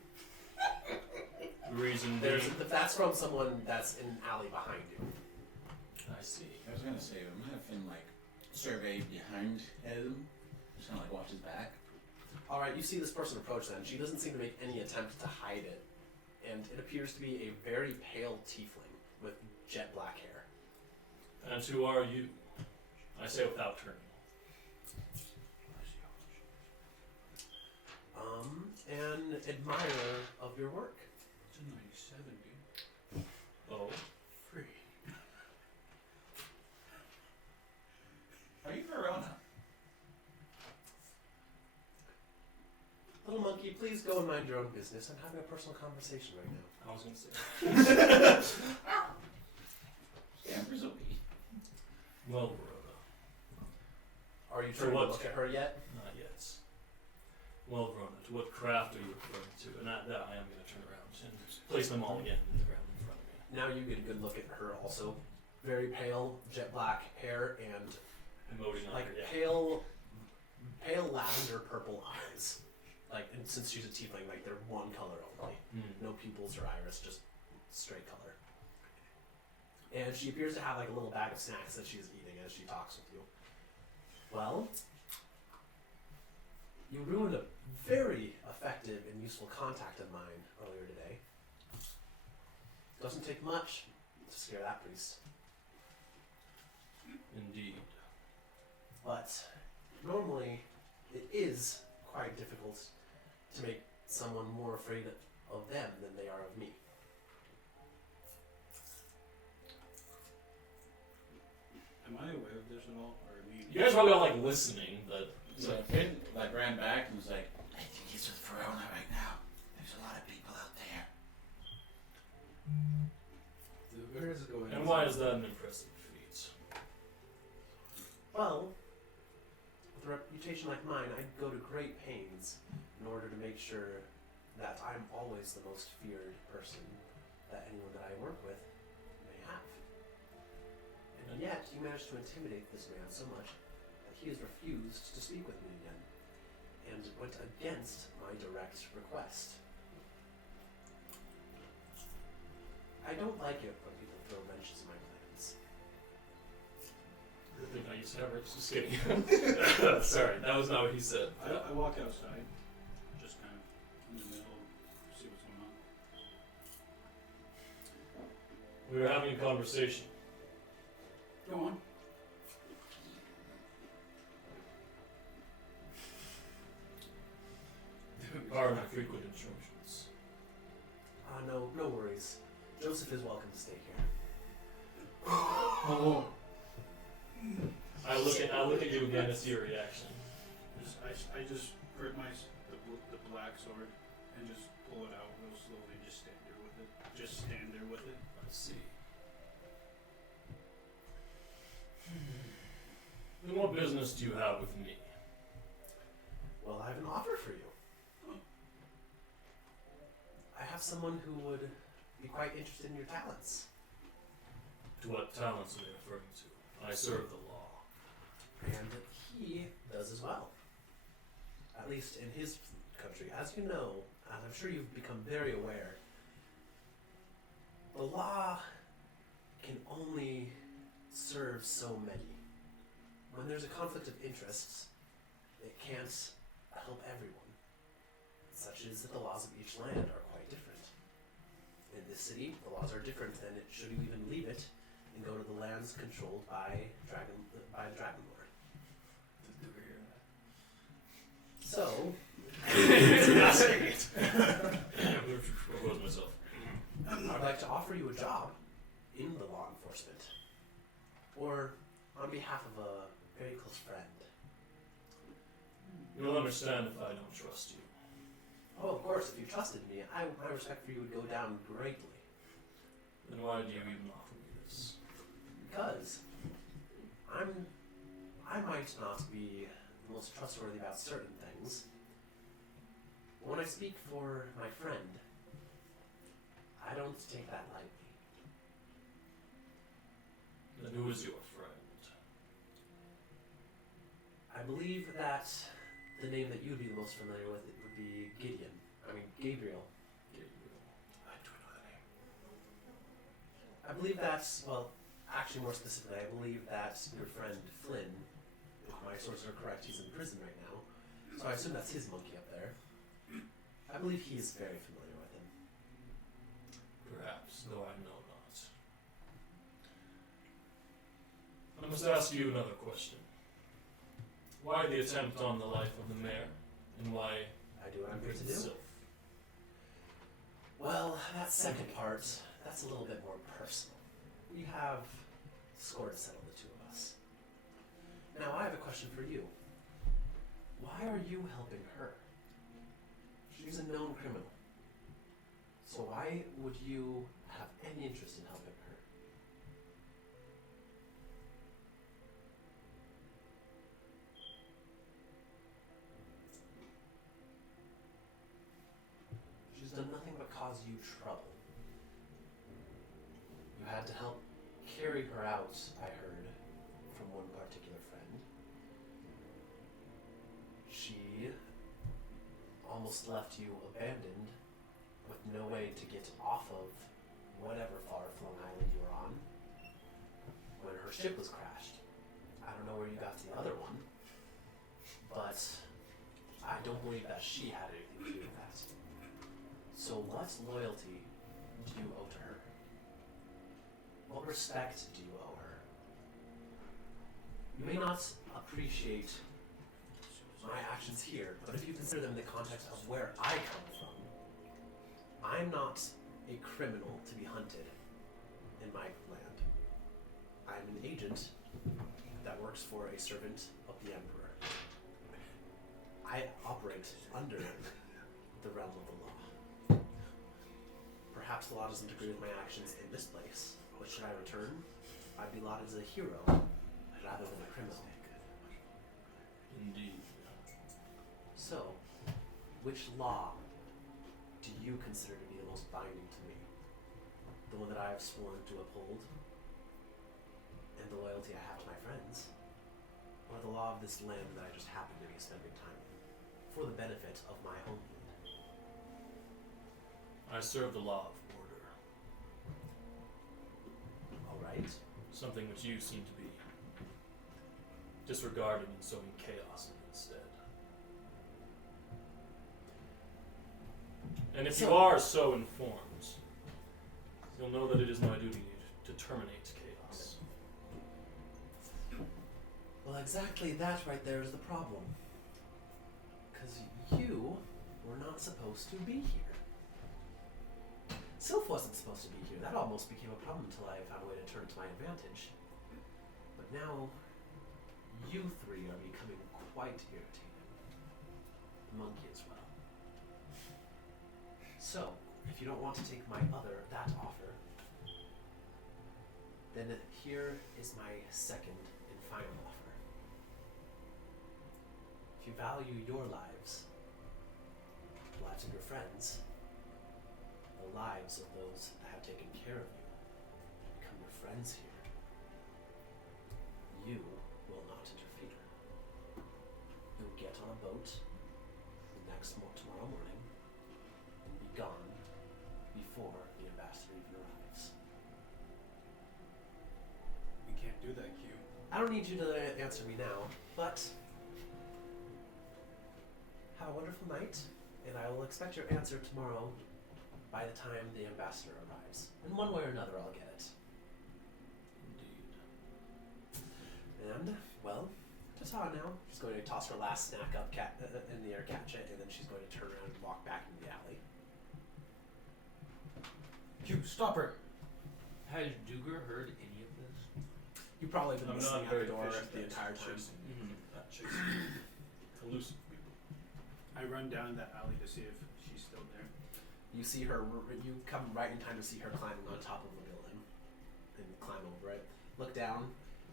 The reason There's being, that's from someone that's in an alley behind you. I see. I was gonna say, we might have Finn like survey behind him, just kind of like watch his back. All right, you see this person approach. Then she doesn't seem to make any attempt to hide it, and it appears to be a very pale tiefling with jet black hair. And who are you? I say without turning. An admirer of your work. It's a 97, dude. Oh. Free. Are you Verona? Little monkey, please go and mind your own business. I'm having a personal conversation right now. I was gonna say. Amber's a wee. Well, Verona. Are you For trying to what? look at her yet? Not yet. Well, Verona, to what craft are you referring to? And that I am going to turn around and place them all again in the ground in front of me. Now you get a good look at her also. Very pale, jet black hair, and Emoting on like her, yeah. pale lavender purple eyes. Like, and since she's a tiefling, like they're one color only. No pupils or iris, just straight color. And she appears to have like a little bag of snacks that she's eating as she talks with you. Well, you ruined a very effective and useful contact of mine earlier today. Doesn't take much to scare that priest. Indeed. But normally, it is quite difficult to make someone more afraid of them than they are of me. Am I aware of this at all? Or are we... You guys probably all like listening, but So Finn like ran back and was like, I think he's with Verona right now. There's a lot of people out there. Where is it going? and why is that an impressive feat? Well, with a reputation like mine, I'd go to great pains in order to make sure that I'm always the most feared person that anyone that I work with may have. And yet, you managed to intimidate this man so much that he has refused to speak with me again, and went against my direct request. I don't like it when people throw wrenches in my plans. I think I used to have her. Just kidding. Sorry, that was not what he said. I walk outside, just kind of in the middle, see what's going on. We were having a conversation. Go on. Pardon my frequent interruptions. No worries. Joseph is welcome to stay here. Oh. I look at you again to see your reaction. I just grip the black sword and just pull it out real slowly. Just stand there with it. Just stand there with it. Let's see. Then what business do you have with me? Well, I have an offer for you. I have someone who would be quite interested in your talents. To what talents are they referring to? I serve the law. And he does as well. At least in his country. As you know, and I'm sure you've become very aware, the law can only serve so many. When there's a conflict of interests, it can't help everyone. Such is that the laws of each land are quite different. In this city, the laws are different than it should you even leave it and go to the lands controlled by the Dragon Lord. So, Propose myself. I'd like to offer you a job in the law enforcement, or on behalf of a very close friend. You'll understand if I don't trust you. Oh, of course, if you trusted me, my respect for you would go down greatly. Then why do you even offer me this? Because I might not be the most trustworthy about certain things, but when I speak for my friend, I don't take that lightly. Then who is your friend? I believe that the name that you'd be the most familiar with would be Gabriel. Gabriel. I do know the name. I believe that's, well, actually more specifically, I believe that your friend Flynn, if my sources are correct, he's in prison right now, so I assume that's his monkey up there. I believe he's very familiar with him. Perhaps, though I know not. I must ask you another question. Why the attempt on the life of the mayor, and why I do what I'm here to do. Sylph? Well, that second part, that's a little bit more personal. We have score to settle, the two of us. Now, I have a question for you. Why are you helping her? She's a known criminal. So why would you have any interest in helping her? She's done nothing but cause you trouble. You had to help carry her out, I heard, from one particular friend. She almost left you abandoned with no way to get off of whatever far-flung island you were on when her ship was crashed. I don't know where you got to the other one, but I don't believe that she had anything to do with that. So what loyalty do you owe to her? What respect do you owe her? You may not appreciate my actions here, but if you consider them in the context of where I come from, I'm not a criminal to be hunted in my land. I'm an agent that works for a servant of the Emperor. I operate under the realm of the law. Perhaps the law doesn't agree with my actions in this place, but should I return, I'd be lauded as a hero rather than a criminal. Indeed. So, which law do you consider to be the most binding to me? The one that I have sworn to uphold, and the loyalty I have to my friends, or the law of this land that I just happen to be spending time in, for the benefit of my homeland? I serve the law of order, Alright. something which you seem to be disregarding and sowing chaos in instead. And if you are so informed, you'll know that it is my duty to terminate chaos. Well, exactly that right there is the problem. Because you were not supposed to be here. Sylph wasn't supposed to be here. That almost became a problem until I found a way to turn it to my advantage. But now, you three are becoming quite irritating. The monkey as well. So, if you don't want to take that offer, then here is my second and final offer. If you value your lives, the lives of your friends, the lives of those that have taken care of you, become your friends here, you will not interfere. You'll get on a boat tomorrow morning and be gone before the ambassador even arrives. We can't do that, Q. I don't need you to answer me now, but have a wonderful night, and I will expect your answer tomorrow by the time the ambassador arrives. In one way or another, I'll get it. Indeed. And, well, ta-ta now. She's going to toss her last snack up in the air, catch it, and then she's going to turn around and walk back into the alley. Q, stop her! Has Duger heard any of this? You've probably been I'm listening not at very the door efficient the at entire time. chasing. Not chasing. Elusive people. I run down that alley to see if she's still there. You see her, you come right in time to see her climbing on top of the building and climb over it. Look down,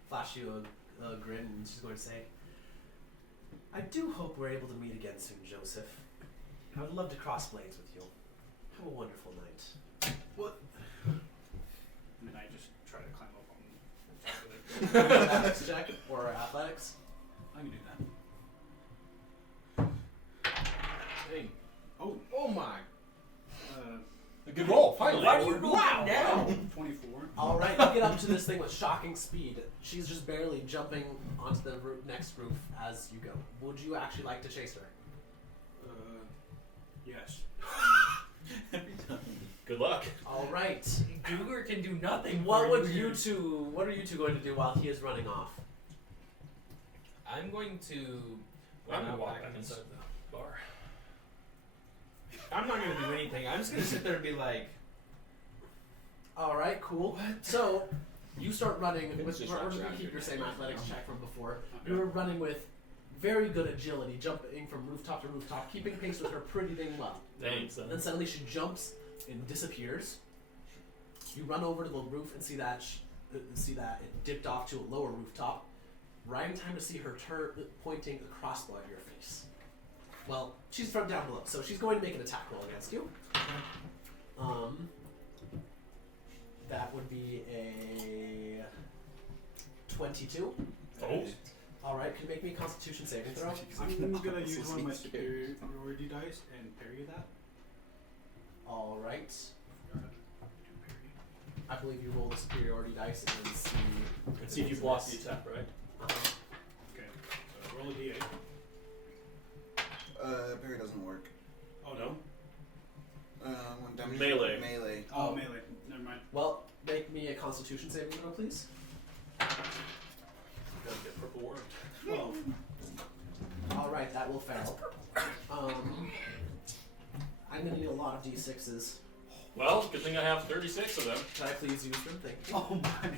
flash you a grin, and she's going to say, I do hope we're able to meet again soon, Joseph. I would love to cross blades with you. Have a wonderful night. What? And then I just try to climb up on top of it. Athletics check or athletics? I can do that. Hey. Oh. Oh my. A good roll. Finally. Why do you roll that down? 24. All right, you get up to this thing with shocking speed. She's just barely jumping onto the next roof as you go. Would you actually like to chase her? Yes. Every time. Good luck. All right. Cougar can do nothing. What for would you two? What are you two going to do while he is running off? I'm going to. I'm gonna out walk back and inside the bar. I'm not gonna do anything. I'm just gonna sit there and be like, All right, cool. So you start running. With, just we're wraps going around to keep your your same neck. athletics check from before. Okay. You were running with very good agility, jumping from rooftop to rooftop, keeping pace with her pretty dang well. Thanks. Then suddenly she jumps and disappears. You run over to the roof and see that it dipped off to a lower rooftop. Right in time to see her turn, pointing a crossbow at your face. Well, she's from down below, so she's going to make an attack roll against you. That would be a 22. Oh. All right, can you make me a Constitution saving throw? I'm gonna use one of my superiority dice and parry that. All right. I believe you roll the superiority dice and then see. And see if you block the attack, right? Okay. So roll a d8. Parry doesn't work. Oh no. One damage. Melee. Melee. Oh, melee. Never mind. Well, make me a Constitution saving throw, please. Gotta get purple worm. 12. All right, that will fail. I'm gonna need a lot of d6s. Well, good thing I have 36 of them. Can I please use them? Thank you. Oh my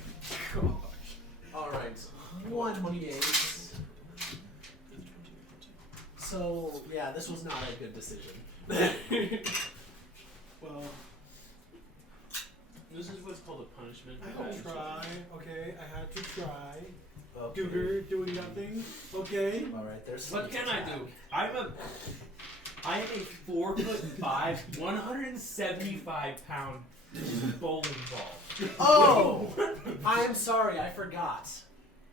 gosh. All right, 1d8. So yeah, this was not a good decision. Well, this is what's called a punishment. I had to try. Okay, I had to try. Okay. Cougar doing nothing. Okay. All right, there's. What sneak can I attack. do? I am a 4'5", 175-pound bowling ball. Oh, I'm sorry, I forgot.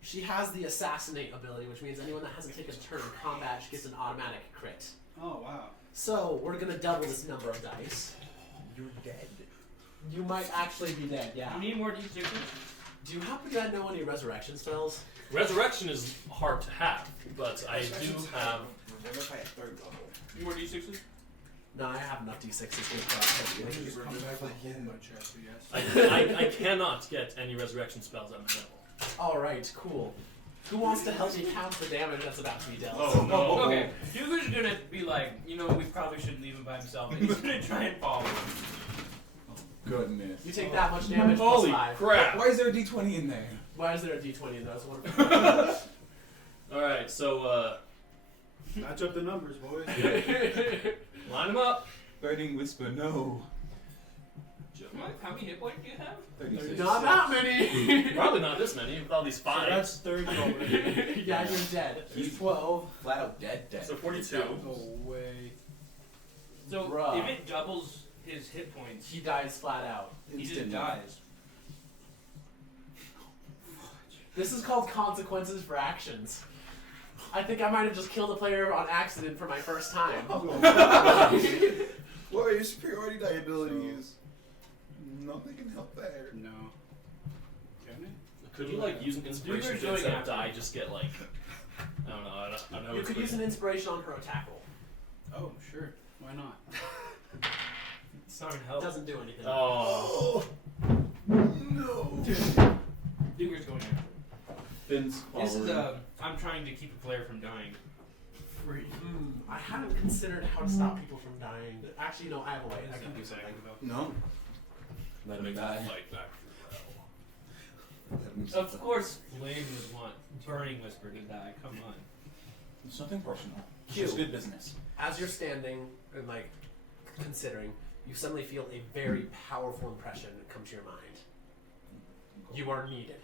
She has the assassinate ability, which means anyone that hasn't taken a turn in combat gets an automatic crit. Oh wow. So we're gonna double this number of dice. You're dead. You might actually be dead. Yeah. You need more d6s? Do you happen to know any resurrection spells? Resurrection is hard to have, but I do have. What if I had third level? You more d6s? No, I have enough d6s I to can just come back with a whole bunch, yes. I cannot get any resurrection spells at my level. All right, cool. Who wants to help me count the damage that's about to be dealt? Oh no. Okay, Cougar's gonna be like, you know, we probably shouldn't leave him by himself. And he's gonna try and follow him. Goodness. You take that much damage Holy plus 5. crap! Why is there a d20 in there? Why is there a d20 in those? Wonderful. Alright, so Match up the numbers, boys. line them up. Burning Whisper, no. What? How many hit points do you have? 36. Not that many. Probably not this many, with all these So fives. that's 30 already. Yeah, you're dead. He's 12. Flat out dead. So 42. No way. So Bruh. if it doubles his hit points, He dies flat out. he just Instantly. dies. This is called consequences for actions. I think I might have just killed a player on accident for my first time. What are your superiority die abilities? Nothing can help there. No. Can it? Could you like use an inspiration Cougar's to going instead of after die, just get like I don't know. I don't know. You could use an inspiration on her attack roll. Oh, sure. Why not? It's not gonna It help. doesn't do anything. Oh. No. Cougar's going after him. Finn's This is following. I'm trying to keep a player from dying. Free. I haven't considered how to stop people from dying. Actually, no, I have a way. I can do something. No. Let him die. Fight back. Of course, Flame would want Burning Whisper to die. Come on. It's nothing personal. It's Q. just good business. As you're standing and like considering, you suddenly feel a very powerful impression come to your mind. You are needed.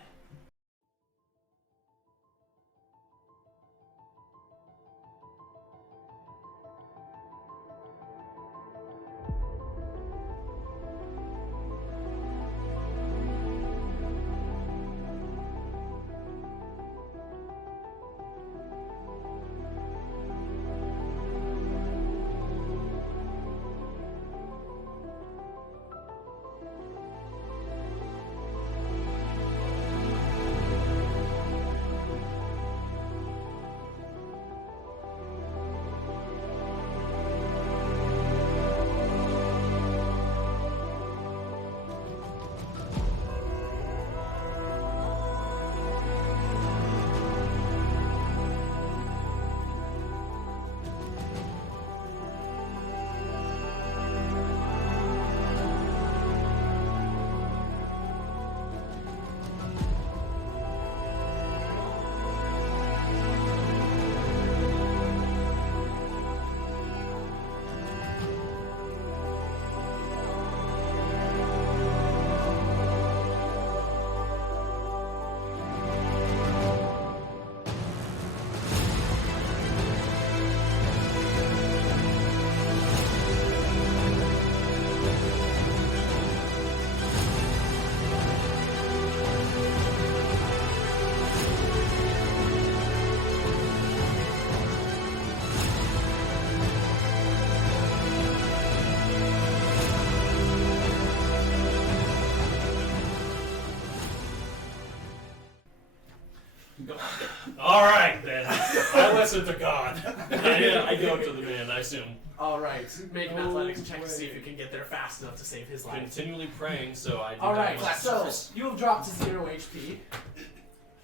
All right then. I listen to God. I go to the man. I assume. All right, make an No athletics check to way. see if you can get there fast enough to save his life. Continually praying, so I do All not right, want- so you have dropped to 0 HP.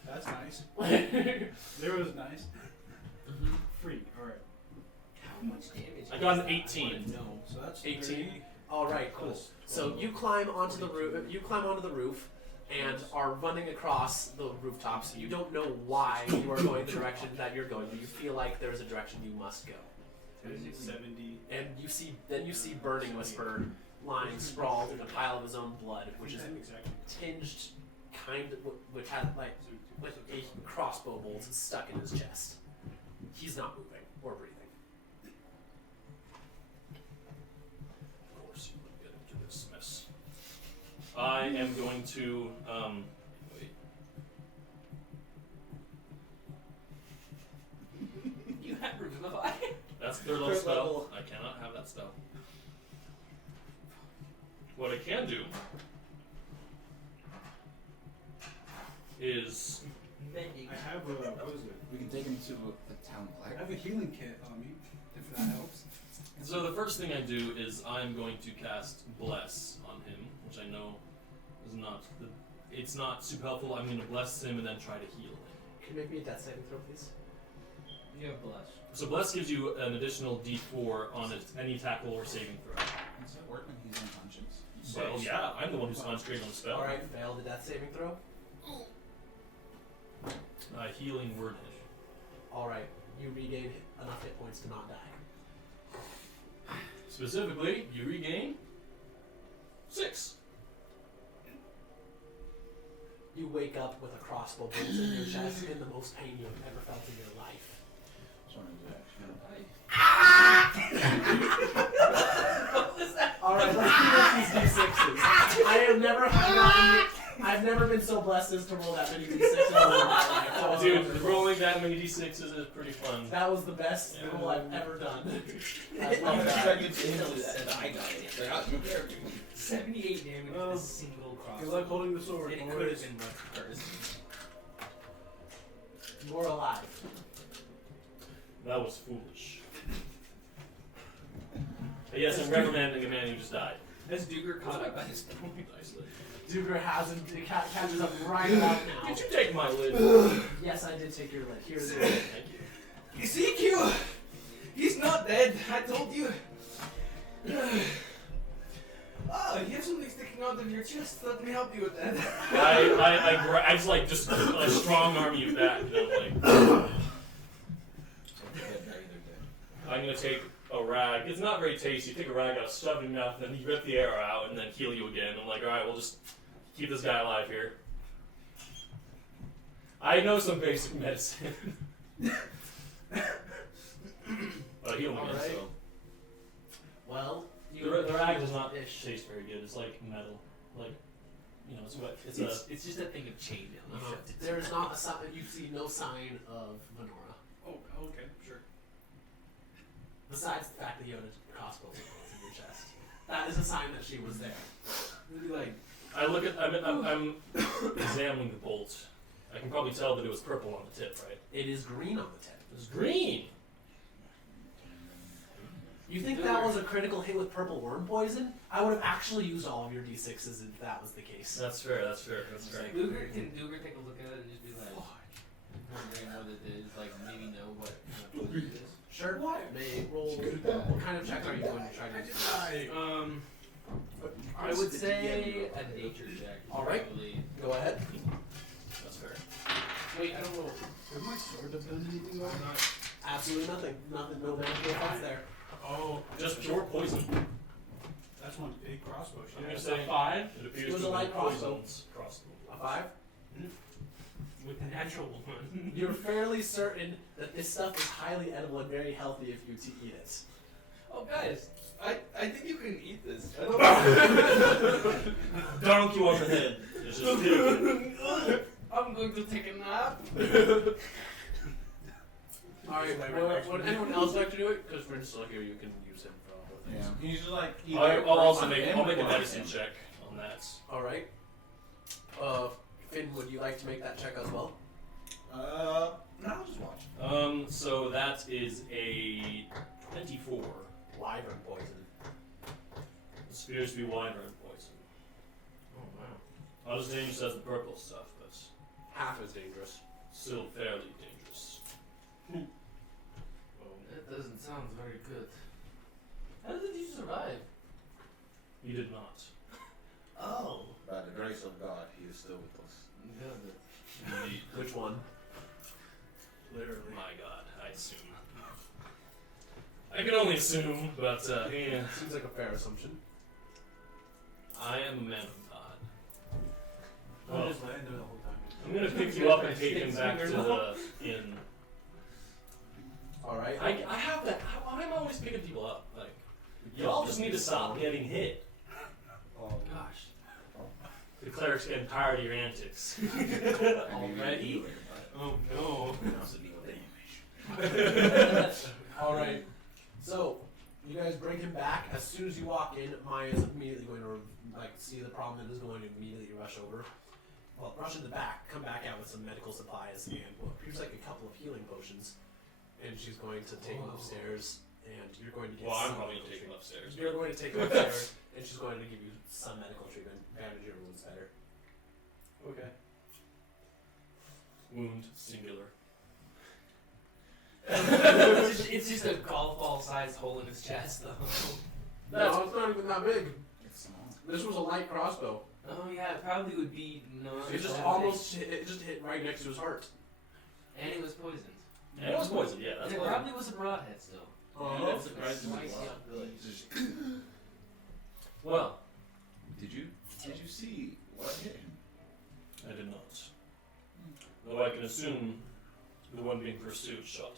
That's nice. 0 is nice. Free. All right. How much damage? I got an is that? 18. No. So that's 18? 30 All right, cool. plus So you climb onto the roof. You climb onto the roof, and are running across the rooftops. You don't know why you are going the direction that you're going, but you feel like there is a direction you must go. 70. And you see, then you see Burning Whisper lying sprawled in a pile of his own blood, which is Exactly. tinged, which has like with a crossbow bolt stuck in his chest. He's not moving or breathing. Of course, you would get into this mess. I am going to wait. You had Revivify? That's third level Third spell. level. I cannot have that spell. What I can do is Mending. I have a, what is it? We can take him to the town I flag. have a healing kit on me, if that helps. so the first thing I do is I'm going to cast Bless on him, which I know is not the it's not super helpful. I'm going to bless him and then try to heal him. Can you make me a death saving throw, please? You have Blush. So Bless gives you an additional D4 on any tackle or saving throw. Does that work when he's unconscious? Well, yeah, I'm the one who's concentrating on the spell. All right, fail the death saving throw. Healing word. All right, you regain enough hit points to not die. Specifically, you regain 6. You wake up with a crossbow bolt in your chest in the most pain you have ever felt in your life. All right, let's do these d6s. I've never been so blessed as to roll that many d6s in my life. That was Dude, wonderful. rolling that many d6s is pretty fun. That was the best roll I've ever done. I I'm love gonna that. try to do that. I got it. 78 damage with a single Good crossbow. luck holding the sword. It boys. could have been much worse. You're alive. That was foolish. But yes, I'm reprimanding a man who just died. Has Duger caught up by this point? Nicely. Duger hasn't catches up right about now. Did you take my lid? Yes, I did take your lid. Here's it. Thank you. You see, Q? He's not dead. I told you. Oh, you have something sticking out of your chest. Let me help you with that. I just like a strong arm you back. You know, like I'm gonna take a rag. It's not very tasty. You take a rag out, shove it in your mouth, and then you rip the air out, and then heal you again. I'm like, all right, we'll just keep this guy alive here. I know some basic medicine. But heal him again, Alright. so. Well, The rag does not ish. taste very good. It's like metal. Like, you know, it's what it's It's just a thing of chainmail. You shoved it. There is not a sign. You see no sign of Venora. Oh, okay, sure. Besides the fact that you had a crossbow in your chest. That is a sign that she was there. Maybe like I look at. I'm examining the bolt. I can probably tell that it was purple on the tip, right? It is green on the tip. It was green. You think that was a critical hit with purple worm poison? I would have actually used all of your d6s if that was the case. That's fair. That's fair. That's fair. Can Duger take a look at it and just be like, wondering what it is, like maybe know what kind of poison it is? Sure. May roll. What kind of check are you going to try to do? I would say a nature check. All right. Probably. Go ahead. That's fair. Wait, I don't know. Would my sword have done anything wrong? Absolutely nothing. Nothing. No magical effects there. Oh, Just pure poison. that's one big crossbow I'm shot. gonna say 5. It appears It was to a be light crossbow. poison's crossbow. A 5? With the natural one. You're fairly certain that this stuff is highly edible and very healthy if you eat it. Oh, guys, I think you can eat this. I Dunk you on the head. It's just I'm going to take a nap. Alright, would anyone else like to do it? Because Prince is still here, you can use him for all the things. Yeah. He's just like. I'll also make. I'll make a medicine check on that. Alright. Finn, would you like to make that check as well? No, I'll just watch. So that is a 24. Wyvern poison. This appears to be wyvern poison. Oh wow. Not as dangerous as the purple stuff, but Half as dangerous. still fairly dangerous. That doesn't sound very good. How did you survive? You did not. Oh. By the grace of God, he is still with us. Indeed. Which one? Literally. My God, I assume. I can only assume, but yeah. Seems like a fair assumption. I am a man of God. I Well, just laying there the whole time. I'm gonna pick you up and take him back to the inn. Alright. I have that. Why am I always picking people up? Like, y'all just need to stop getting hit. Oh, Gosh. The cleric's getting tired of your antics. Already? Oh no. Alright. So, you guys bring him back. As soon as you walk in, Maya's immediately going to see the problem and is going to immediately rush over. Well, rush in the back, come back out with some medical supplies and what appears like a couple of healing potions. And she's going to take him upstairs, and you're going to get Well, I'm some probably medical gonna take him treatment. upstairs. You're going to take him upstairs, and she's going to give you some medical treatment, bandage your wounds better. okay. Wound singular. It's just a golf ball sized hole in his chest though. No, it's not even that big. It's not. This was a light crossbow. Oh yeah, it probably would be no. It just almost hit, it just hit right next to his heart. And it was poisoned. And it was poison, yeah. That's And it why. probably was a broadhead still. Uh-huh. That's surprisingly Spicy well. up good. Well, Did you see what hit him? I did not. Though I can assume the one being pursued shot him.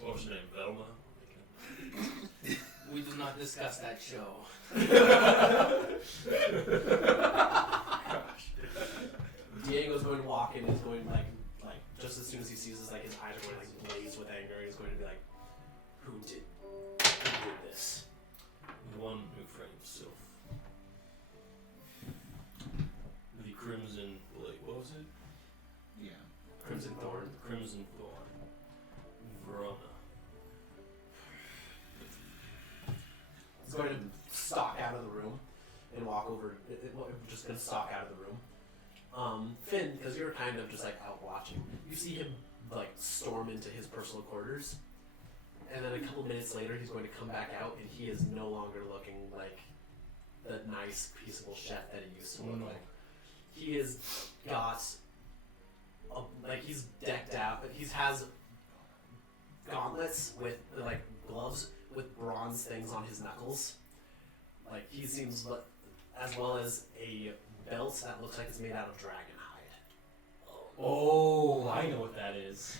What was her name? Velma? We do not discuss that show. Diego's going to walk in and is going like just as soon as he sees this, like his eyes are going to like blaze with anger. He's going to be like, who did this? The one who framed Sylph. The Crimson Blade. What was it? Yeah. Crimson Thorn. Crimson Thorn. Verona. He's going to stalk out of the room and walk over. Just going to stalk out of the room. Finn, because you're kind of just like out watching, you see him like storm into his personal quarters, and then a couple minutes later he's going to come back out and he is no longer looking like the nice, peaceable chef that he used to look No. like. He has got he's decked out. He has gauntlets with like gloves with bronze things on his knuckles. Like he seems, as well as a belt that looks like it's made out of dragon hide. Oh, I know what that is.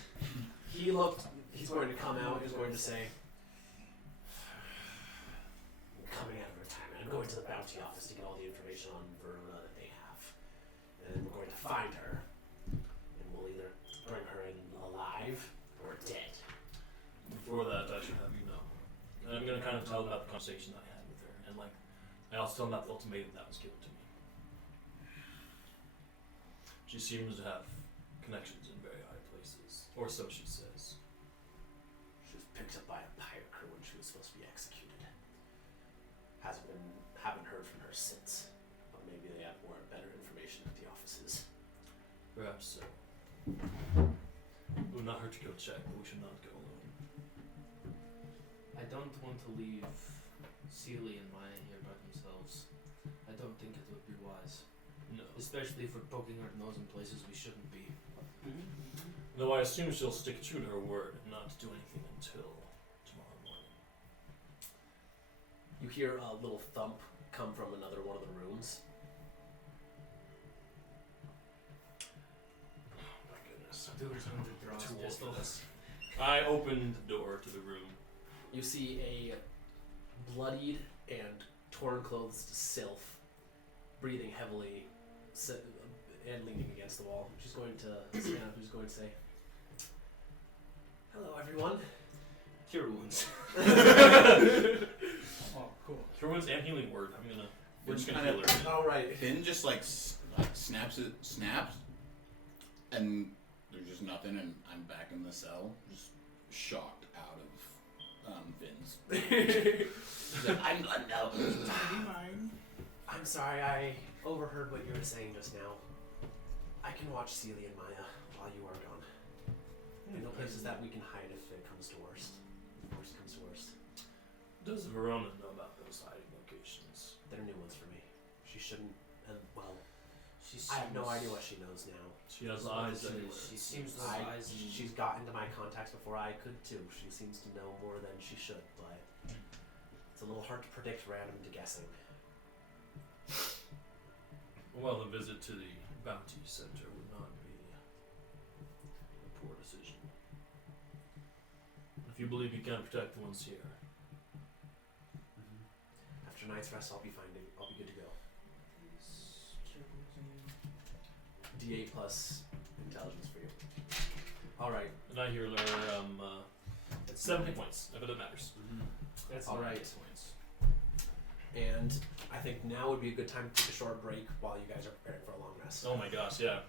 He's going to come out, he's going to say, I'm coming out of retirement. I'm going to the bounty office to get all the information on Verona that they have. And then we're going to find her. And we'll either bring her in alive or dead. Before that, I should have you know. And I'm gonna kind of tell about the conversation I had with her, and like, I also tell them about the ultimatum that was given to me. She seems to have connections in very high places, or so she says. She was picked up by a pirate crew when she was supposed to be executed. Haven't heard from her since. But maybe they have more better information at the offices. Perhaps so. It would not hurt to go check, but we should not go alone. I don't want to leave Sealy and Maya here by themselves. I don't think it would be wise. No. Especially if we're poking our nose in places we shouldn't be. Though I assume she'll stick true to her word and not do anything until tomorrow morning. You hear a little thump come from another one of the rooms. Oh my goodness. Doers going to draw Too old for pistols. this. I opened the door to the room. You see a bloodied and torn clothes Sylph, breathing heavily and leaning against the wall. She's going to stand up. She's going to say, "Hello, everyone." Cure wounds. Oh, cool. Cure wounds and healing word. We're just gonna Kind heal of- her. All right. Finn just like like snaps, and there's just nothing, and I'm back in the cell, just shocked out of Vince. He's like, I'm done now. I'm sorry, I overheard what you were saying just now. I can watch Celia and Maya while you are gone. I know places that we can hide if it comes to worst. Worst comes to worst. Does Verona know about those hiding locations? They're new ones for me. She shouldn't, and well, She I have no seems- idea what she knows now. She has eyes everywhere. She seems to have eyes and She's got into my contacts before I could too. She seems to know more than she should, but it's a little hard to predict random to guessing. Well, a visit to the bounty center would not be a poor decision. If you believe you can protect the ones here. After a night's rest, I'll be fine. I'll be good to go. D8 plus intelligence for you. All right. And I hear her 70 points, if it matters. That's All right. points. And I think now would be a good time to take a short break while you guys are preparing for a long rest. Oh my gosh, yeah.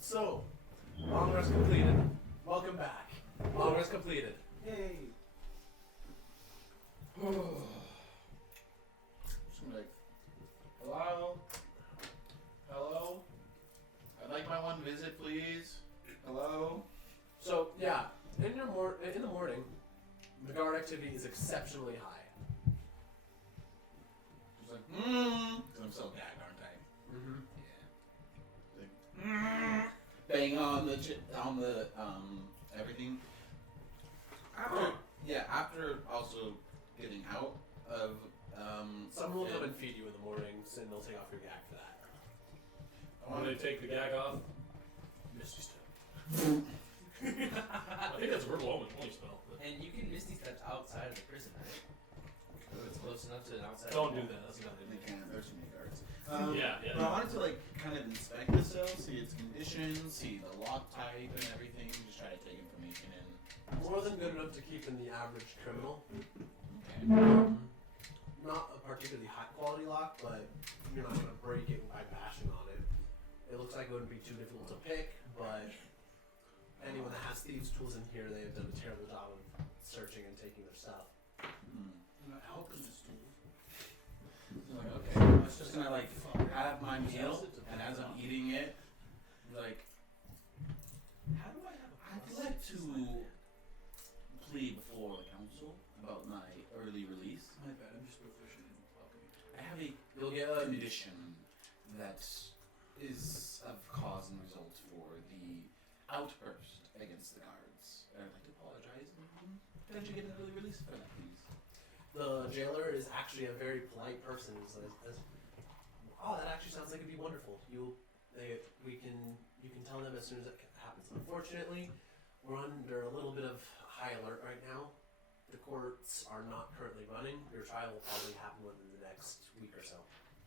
So, long rest completed. Welcome back. Long rest completed. Yay! Just gonna be like, hello? Hello? I'd like my one visit, please. Hello? So yeah, in the morning, the guard activity is exceptionally high. Just like, because I'm so gagged, aren't I? Mm-hmm. Yeah. Like, bang on the everything. After also getting out of Someone will come and feed you in the mornings, and they'll take off your gag for that. When they take the gag off, Misty Step. I think that's a verbal only spell. But And you can Misty Step outside of the prison, right? If it's close enough to an outside. don't wall. do that. That's not They it. can't. There's too many guards. Yeah. But I wanted to kind of inspect the cell, see its conditions, see the lock type and everything. Just try to take information in. More than good enough to keep in the average criminal. Okay. Not a particularly high quality lock, but you're not gonna break it by bashing on it. It looks like it wouldn't be too difficult to pick, but anyone that has thieves' tools in here, they have done a terrible job of searching and taking their stuff. I'm not helping this dude. So okay, I was just gonna have my meal, and as I'm eating it, How do I have a I'd like to plead before the council about my early release. My bad, I'm just proficient in alchemy. I have a You'll get a condition that is of cause and result for the outburst against the guards. I'd like to apologize and potentially get an early release for that, please. The jailer is actually a very polite person. He says, "Oh, that actually sounds like it'd be You can tell them as soon as it happens. Unfortunately, we're under a little bit of high alert right now. The courts are not currently running. Your trial will probably happen within the next week or so.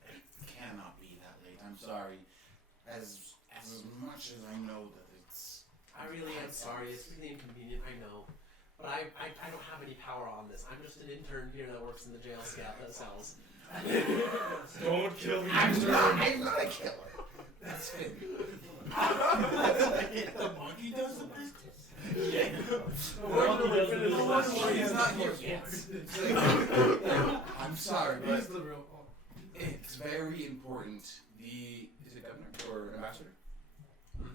It cannot be that late. I'm sorry. As much as I know that it's... I really am sorry. It's really inconvenient, I know. But I don't have any power on this. I'm just an intern here that works in the jail cells. Don't kill me. I'm not a killer. That's it. The monkey does the business. Yeah. Unfortunately, He's not here yet. I'm sorry, but He's the real. it's very important. Is it governor or ambassador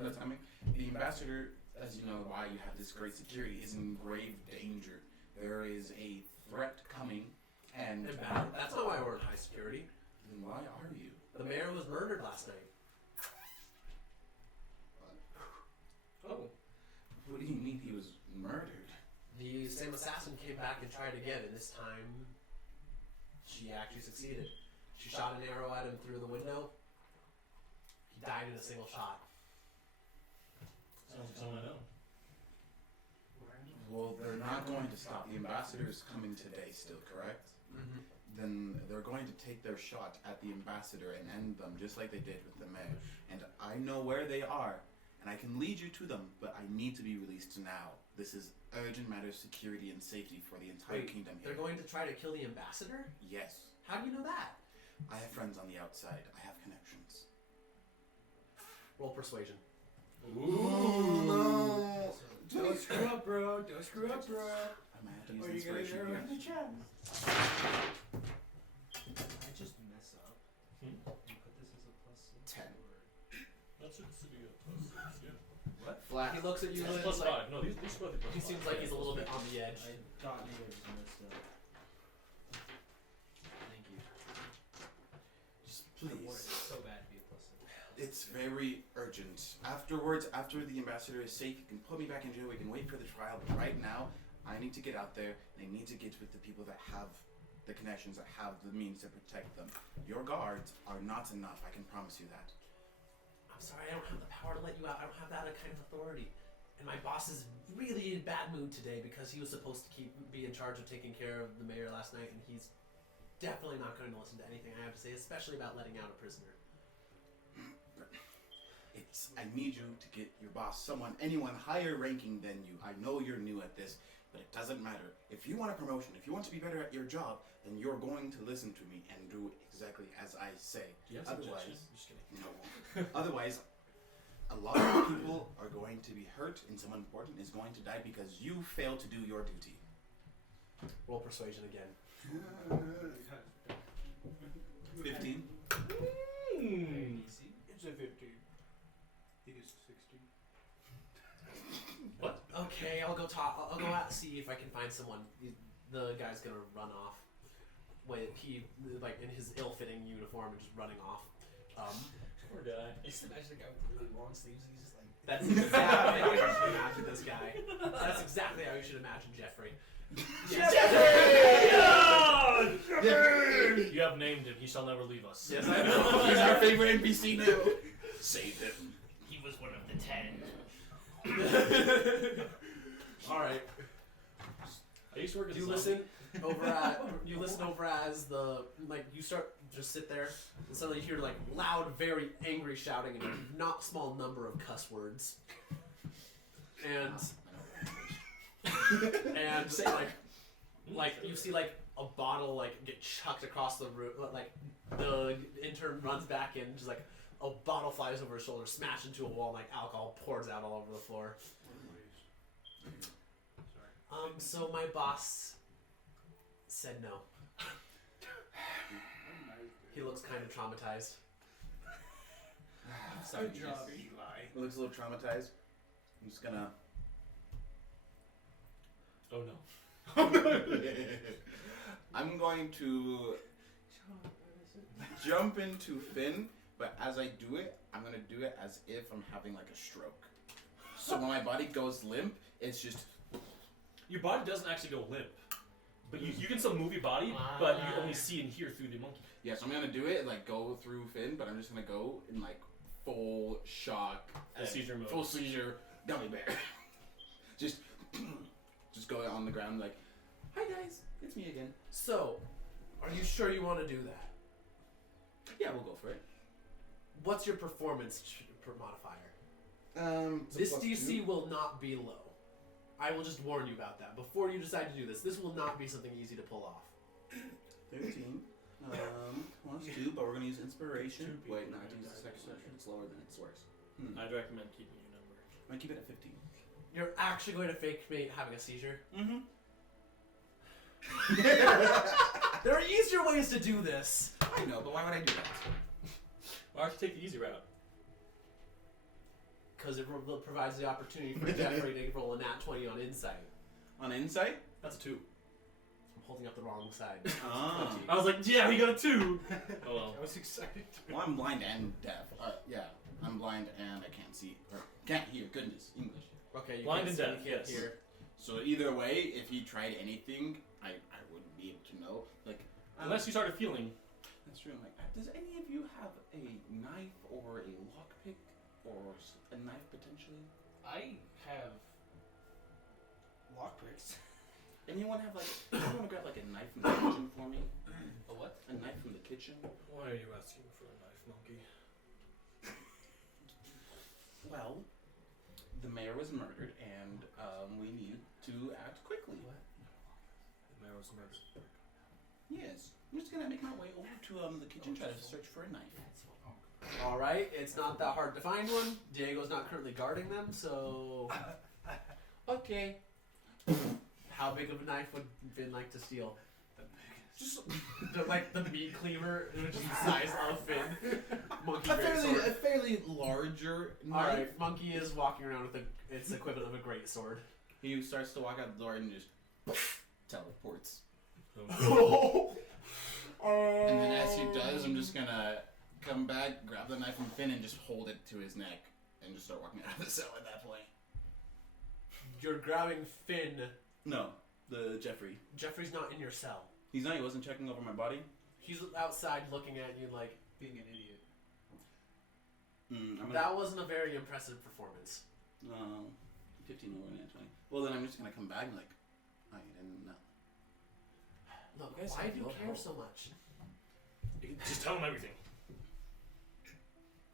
that's coming? The ambassador, as you know why you have this great security, is in grave danger. There is a threat coming, and that's not why we're in high security. then why are you? The mayor was murdered last night. Oh. What do you mean he was murdered? The same assassin came back and tried again, and this time she actually succeeded. She shot an arrow at him through the window. He died in a single shot. Sounds like someone I know. Well, they're not going to stop. The ambassador is coming today still, correct? Mm-hmm. Then they're going to take their shot at the ambassador and end them, just like they did with the mayor. And I know where they are, and I can lead you to them, but I need to be released now. This is urgent matter of security and safety for the entire kingdom here. They're going to try to kill the ambassador? Yes. How do you know that? I have friends on the outside. I have connections. Roll persuasion. Ooh, no. Don't screw up, bro. Don't screw up, bro. I'm gonna have to use Or you get an inspiration arrow here. in the chest. I just mess up. Hmm? You put this as a +6. 10. That should be a +6, yeah. What? Flat. He looks at you That's and plus like, 5. No, these both are plus he 5. seems like he's a little bit on the edge. I thought maybe I just messed up. Thank you. Just I wanted it please. so bad to be a +6. It's very urgent. Afterwards, after the ambassador is safe, you can put me back in jail. We can wait for the trial. But right now, I need to get out there, and I need to get with the people that have the connections, that have the means to protect them. Your guards are not enough. I can promise you that. I'm sorry, I don't have the power to let you out. I don't have that kind of authority. And my boss is really in a bad mood today because he was supposed to be in charge of taking care of the mayor last night, and he's definitely not going to listen to anything I have to say, especially about letting out a prisoner. I need you to get your boss, anyone higher ranking than you. I know you're new at this, but it doesn't matter. If you want a promotion, if you want to be better at your job, then you're going to listen to me and do exactly as I say. Do you have some Otherwise, objection? Just kidding. no. Otherwise, a lot of people are going to be hurt, and someone important is going to die because you failed to do your duty. Roll persuasion again. 15. ABC? It's a 15. It is 16. Okay, I'll go talk. I'll go out and see if I can find someone. The guy's gonna run off. When he like in his ill-fitting uniform and just running off. Poor guy. I just imagine a guy with really long sleeves and he's just like. That's exactly how you should imagine this guy. That's exactly how you should imagine Jeffrey. You have named him. He shall never leave us. Yes, I know. He's our favorite NPC now. Save him. He was one of the 10. All right. I used to work as You a zombie. listen over as the you start just sit there and suddenly you hear like loud, very angry shouting and a not small number of cuss words. And like you see like a bottle like get chucked across the room, like the intern runs back in, just like a bottle flies over his shoulder, smashed into a wall, and like alcohol pours out all over the floor. So my boss said no. He looks kind of traumatized. Good job, Eli. He looks a little traumatized. I'm just gonna. Oh no. I'm going to jump into Finn, but as I do it, I'm gonna do it as if I'm having like a stroke. So when my body goes limp, it's just. Your body doesn't actually go limp. But you can still move your body, but you only see and hear through the monkey. Yeah, so I'm gonna do it, like go through Finn, but I'm just gonna go and like full shock, Full seizure mode. full seizure gummy bear. just going on the ground like, hi guys, it's me again. So, are you sure you want to do that? Yeah, we'll go for it. What's your performance modifier? It's a This plus DC 2. will not be low. I will just warn you about that before you decide to do this. This will not be something easy to pull off. 13. Plus 2, but we're gonna use inspiration. Wait, no, I have to use the second one. It's lower than it's worse. I'd recommend keeping your number. I'm gonna keep it at 15. You're actually going to fake me having a seizure? Mm-hmm. There are easier ways to do this. I know, but why would I do that? Why don't you take the easy route? Because it provides the opportunity for Jeffrey to roll a nat 20 on insight. On insight? That's a 2. I'm holding up the wrong side. Ah. I was like, yeah, he got a 2. Oh well. I was excited. Well, I'm blind and deaf. Yeah, I'm blind and I can't see or can't hear. Goodness, English. Okay, you Blind can't and see, deaf, you can't yes. hear. So either way, if he tried anything, I wouldn't be able to know. Like, Unless you started feeling. that's true. I'm like, does any of you have a knife or a lockpick or a knife potentially? I have. Lockpicks. Anyone have like? Anyone grab like a knife from the kitchen for me? A what? A knife from the kitchen? Why are you asking for a knife, monkey? Well, the mayor was murdered, and we need to act quickly. What? The mayor was murdered. Yes, I'm just gonna make my way over to the kitchen, try to search for a knife. Alright, it's not that hard to find one. Diego's not currently guarding them, so. Okay. How big of a knife would Finn like to steal? Just Like the meat cleaver, which is the size of Finn. Monkey a greatsword. fairly larger knife. Alright, Monkey is walking around with its equivalent of a great sword. He starts to walk out the door and just teleports. And then as he does, I'm just gonna come back, grab the knife from Finn, and just hold it to his neck, and just start walking out of the cell at that point. You're grabbing Finn. No, the Jeffrey. Jeffrey's not in your cell. He's not. He wasn't checking over my body. He's outside looking at you like, Being an idiot. I'm gonna, that wasn't a very impressive performance. 15 over and 20. Well, then I'm just gonna come back and like, I didn't know. Look, You guys why have do you no care help. so much? You can just tell him everything.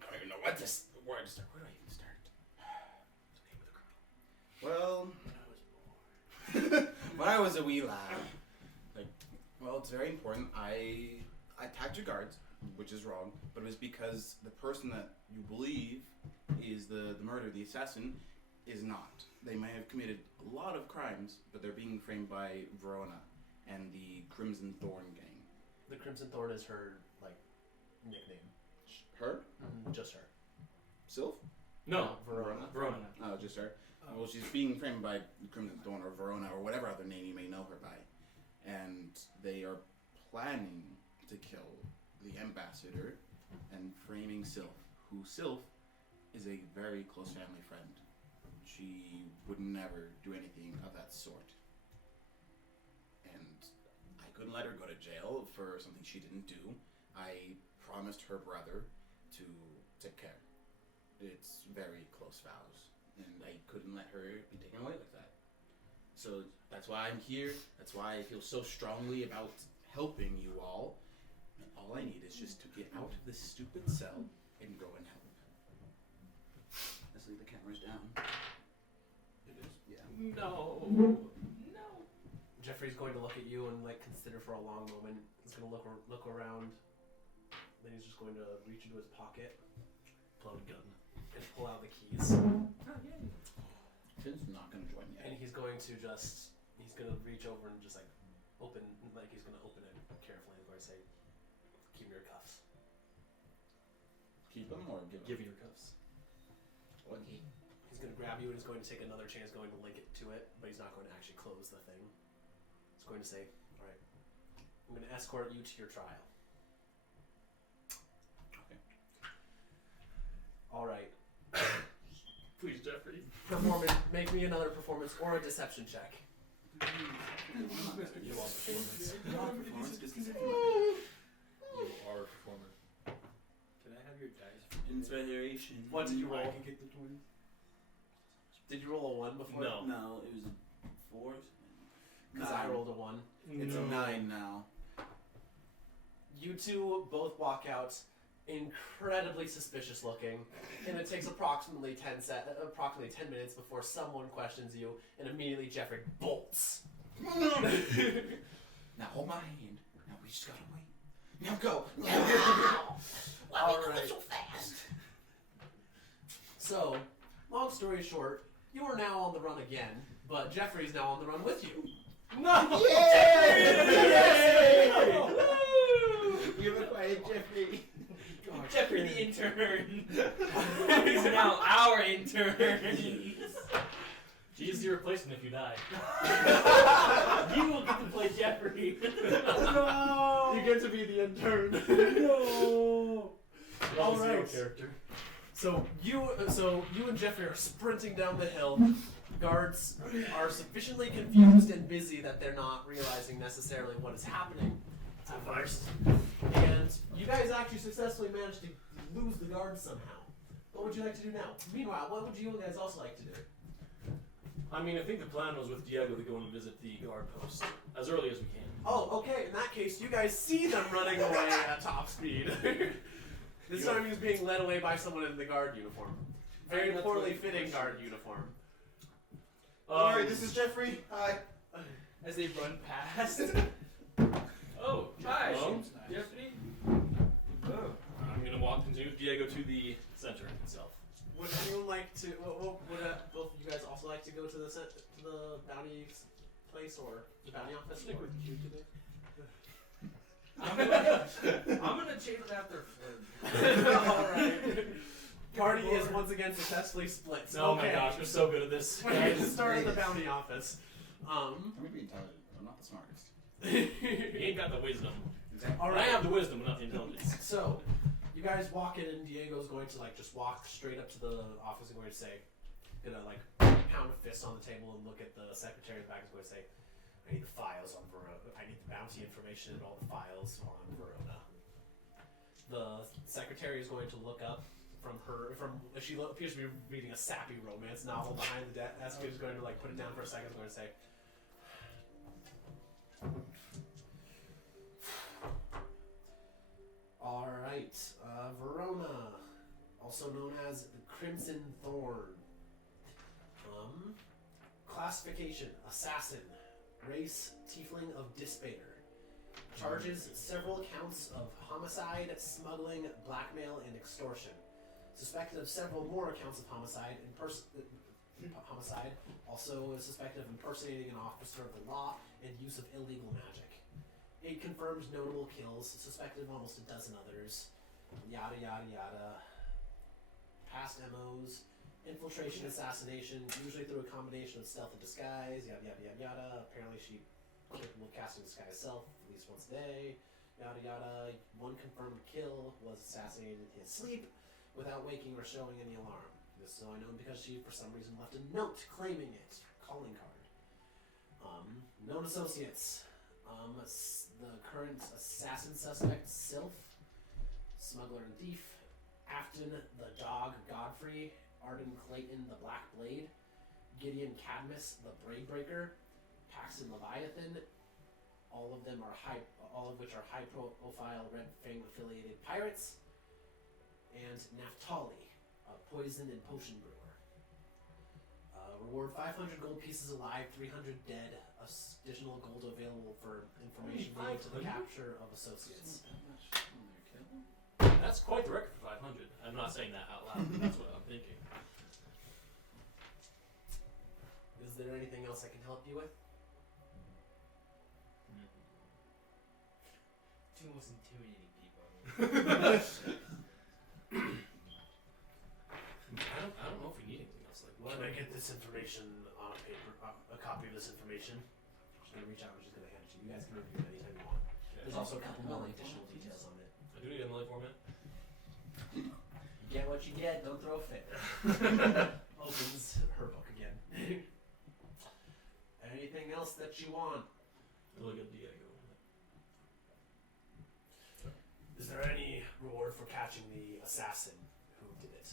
I don't even know where to start. Where do I even start? What's the name of the girl? Well, when I was a wee lad, well, it's very important. I attacked your guards, which is wrong, but it was because the person that you believe is the murderer, the assassin, is not. They may have committed a lot of crimes, but they're being framed by Verona and the Crimson Thorn gang. The Crimson Thorn is her, like, nickname. Her? Just her. Sylph? No, Verona. Verona. Oh, just her. Well, she's being framed by the Crimson Thorn or Verona or whatever other name you may know her by. And they are planning to kill the ambassador and framing Sylph, who Sylph is a very close family friend. She would never do anything of that sort. And I couldn't let her go to jail for something she didn't do. I promised her brother to take care. It's very close vows, and I couldn't let her be taken away like that. So that's why I'm here. That's why I feel so strongly about helping you all. And all I need is just to get out of this stupid cell and go and help. Let's leave the cameras down. It is? Yeah. No. No. Jeffrey's going to look at you and, like, consider for a long moment. He's going to look around. Then he's just going to reach into his pocket. Pull out a gun. And pull out the keys. Finn's not gonna join yet. And he's going to reach over and just like open it carefully. He's going to say, keep your cuffs. Keep him or give him? Give me your cuffs. What? He's going to grab you and he's going to take another chance going to link it to it, but he's not going to actually close the thing. He's going to say, alright, I'm going to escort you to your trial. Okay. Alright. Please, Jeffrey. Make me another performance or a deception check. You want performance. Performance, just You are a performer. Can I have have your dice. Inspiration. What did you I roll? can get the 20. Did you roll a 1 before? No. No, it was a 4. Because I rolled a 1. It's a 9 now. You two both walk out, incredibly suspicious looking, and it takes approximately 10 minutes before someone questions you, and immediately Jeffrey bolts. Now hold my hand. Now we just gotta wait. Now go. All right. So fast. So, long story short, you are now on the run again, but Jeffrey's now on the run with you. No! You've acquired Jeffrey. Jeffrey the intern. He's now our intern. He's your replacement if you die. You will get to play Jeffrey. No! You get to be the intern. No. All Zero right. character. So you and Jeffrey are sprinting down the hill. Guards are sufficiently confused and busy that they're not realizing necessarily what is happening at first. And you guys actually successfully managed to lose the guards somehow. What would you like to do now? Meanwhile, what would you guys also like to do? I mean, I think the plan was with Diego to go and visit the guard post as early as we can. Oh, okay. In that case, you guys see them running away at top speed. This time he's being led away by someone in the guard uniform. Very That's poorly what- fitting guard uniform. Alright, this is Jeffrey. Hi. As they run past. Oh, hi. Hello? Jeffrey. I'm gonna walk into Diego to the center itself. Would anyone like to? Would both of you guys also like to go to the bounty place or the bounty office? Stick with you today. I'm gonna chase it after Flynn. Alright. Party is once again successfully split. Oh Okay. my gosh, we're so good at this. We're going to start at the bounty office. I'm gonna be intelligent. I'm not the smartest. He ain't got the wisdom. All I have right. the wisdom, but not the intelligence. So, you guys walk in, and Diego's going to just walk straight up to the office and going to say, gonna pound a fist on the table and look at the secretary in the back and going to say, I need the files on Verona. I need the bounty information and all the files on Verona. The secretary is going to look up she appears to be reading a sappy romance novel behind the desk. She's going to put it down for a second. Going to say, all right, Verona, also known as the Crimson Thorn. Classification: assassin. Race: tiefling of Dispater. Charges: several counts of homicide, smuggling, blackmail, and extortion. Suspected of several more counts of homicide. Homicide. Also is suspected of impersonating an officer of the law and use of illegal magic. 8 confirmed notable kills. Suspected of almost a dozen others. Yada yada yada. Past MOs. Infiltration, assassination, usually through a combination of stealth and disguise. Yada yada yada yada. Apparently she capable of casting disguise self at least once a day. Yada yada. 1 confirmed kill was assassinated in his sleep without waking or showing any alarm. This is only known because she, for some reason, left a note claiming it. Calling card. Known associates. The current assassin suspect, Sylph. Smuggler and thief. Afton, the dog, Godfrey. Arden Clayton, the Black Blade. Gideon Cadmus, the Braid Breaker. Paxton Leviathan. All of which are high-profile Red Fang affiliated pirates. And Naphtali, a poison and potion brewer. Reward 500 gold pieces alive, 300 dead. Additional gold available for information needed to the capture of associates. That's quite the record for 500. I'm not saying that out loud, but that's what I'm thinking. Is there anything else I can help you with? Two most intimidating people. I don't know if we need anything else. Can I get this information on a paper, a copy of this information? I'm just going to reach out and just going to hand it to you. You guys can review it anytime you want. There's also a couple more additional details on it. I do need MLA format. You get what you get, don't throw a fit. Opens her book again. Anything else that you want? Look at Diego. Is there any reward for catching the assassin who did it.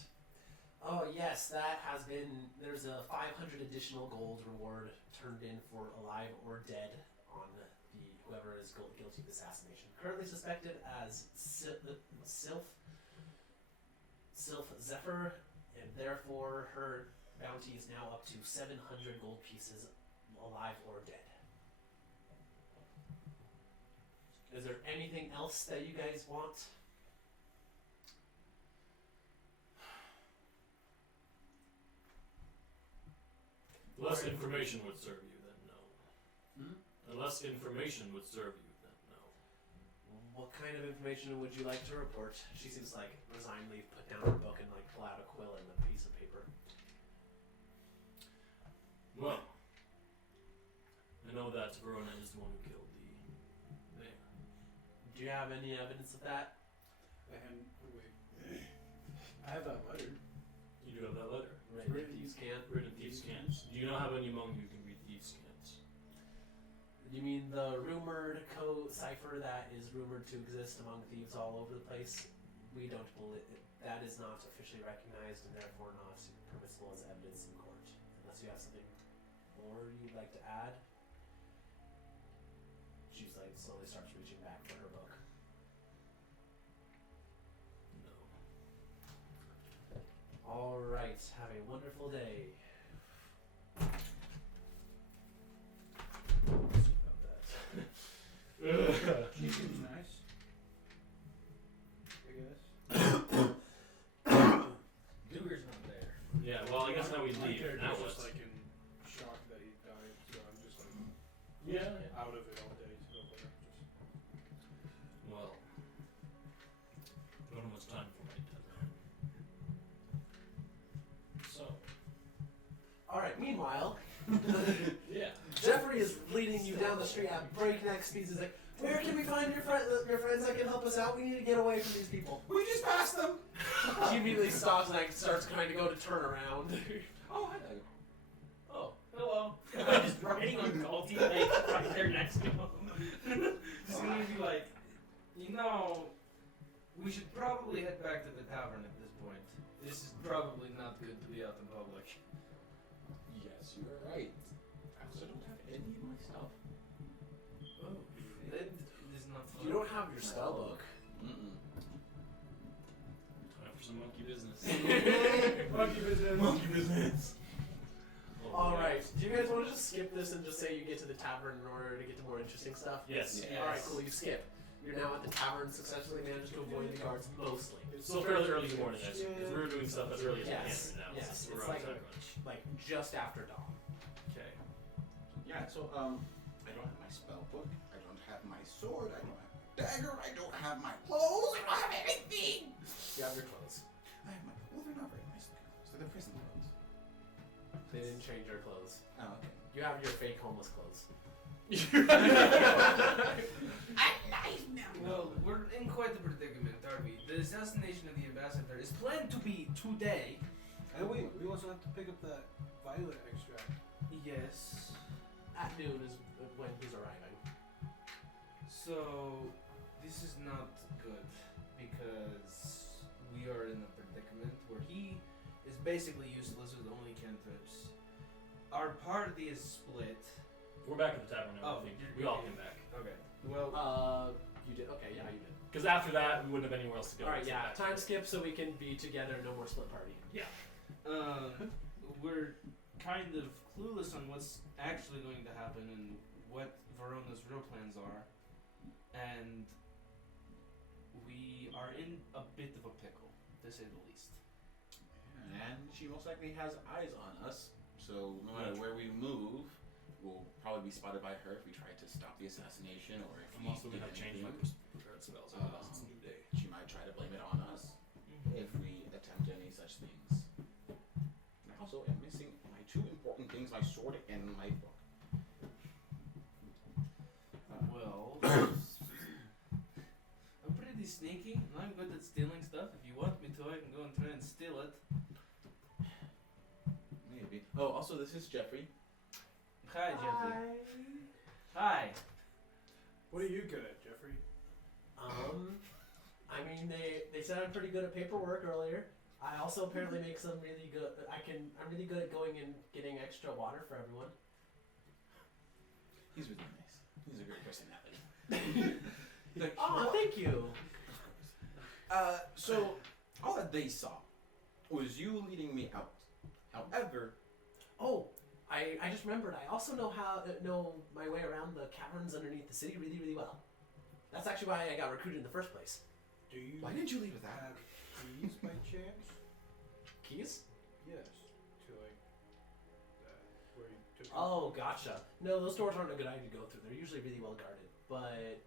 Oh yes, that has been. There's a 500 additional gold reward turned in for alive or dead on the whoever is guilty of assassination. Currently suspected as Sylph Zephyr, and therefore her bounty is now up to 700 gold pieces, alive or dead. Is there anything else that you guys want? Less information would serve you, then no. Hmm? Unless information would serve you, then no. What kind of information would you like to report? She seems like resignedly put down her book and like pull out a quill and a piece of paper. Well, I know that Verona is the one who killed the mayor. Do you have any evidence of that? Wait. I have that letter. You do have that letter. Written in thieves' cant. Written in thieves' cants. Do you not have any among you who can read thieves' cants? You mean the rumored code cipher that is rumored to exist among thieves all over the place? We don't believe that is not officially recognized and therefore not permissible as evidence in court. Unless you have something more you'd like to add. She's like slowly starts reaching back for her book. No. All right, have a wonderful day. She seems nice. I guess. Duger's not there. Yeah, well, I guess now we My leave. character's Now just what? like in shock that he died, so I'm just like Yeah. out of it all day. So whatever. Well, I don't know much time for my deadline. So, All right. Meanwhile, yeah. Jeffrey is leading you down the street at breakneck speeds. He's like, "Where can we find your friends that can help us out? We need to get away from these people." We just passed them. He immediately stops and like starts trying to go to turn around. Oh, hi there. Oh, hello. I'm just riding on Galti, like, right there next to him. Just gonna be like, we should probably head back to the tavern at this point. This is probably not good to be out in public. Yes, you are right. I also don't have any of my stuff. Oh, that is not fun. You don't have your spell book. Mm-mm. Time for some monkey business. Monkey business. Monkey business. All right. Do you guys want to just skip this and just say you get to the tavern in order to get to more interesting stuff? Yes. Yeah. All right. Cool. You skip. You're now at the tavern. Successfully managed to avoid the guards mostly. It's still fairly early in the morning, guys, because we're doing stuff as early as Yes, we can right now. yes, Since we're it's on like- time crunch. Like just after dawn. Okay. Yeah, so I don't have my spell book. I don't have my sword. I don't have my dagger. I don't have my clothes. I don't have anything. You have your clothes. I have my clothes. They're not very nice looking. So they're prison clothes. They didn't change your clothes. Oh, okay. You have your fake homeless clothes. I'm nice now. Well, we're in quite a predicament, are we? The assassination of the ambassador is planned to be today. And we also have to pick up that violet extract. Yes. At noon is when he's arriving. So, this is not good because we are in a predicament where he is basically useless with only cantrips. Our party is split. We're back at the tavern now. Oh, I think. you're- We all came back. Okay. Well, You did. Okay, yeah, you did. Because after that, we wouldn't have anywhere else to go. All right, So yeah. back to Time the- skip so we can be together. No more split party. we're kind of clueless on what's actually going to happen and what Verona's real plans are, and we are in a bit of a pickle, to say the least. And she most likely has eyes on us. So no matter where we move, we'll probably be spotted by her if we try to stop the assassination or if I'm we also do going to change my anything. prepared spells. Otherwise, it's a new day. She might try to blame it on us if we attempt any such things. And I also am missing my two important things, my sword and my book. Well, I'm pretty sneaky, and I'm good at stealing stuff. If you want me to, I can go and try and steal it. Maybe. Oh, also, this is Jeffrey. Hi, Jeffrey. Hi. What are you good at, Jeffrey? I mean, they said I'm pretty good at paperwork earlier. I also apparently make some really good. I'm really good at going and getting extra water for everyone. He's really nice. He's a great personality. Oh, thank you. So all that they saw was you leading me out. However, Oh, I just remembered. I also know my way around the caverns underneath the city really, really well. That's actually why I got recruited in the first place. Do you why didn't you leave with that? have keys by chance? Keys? Yes. To like where you took. Oh, gotcha. No, those doors aren't a good idea to go through. They're usually really well guarded. But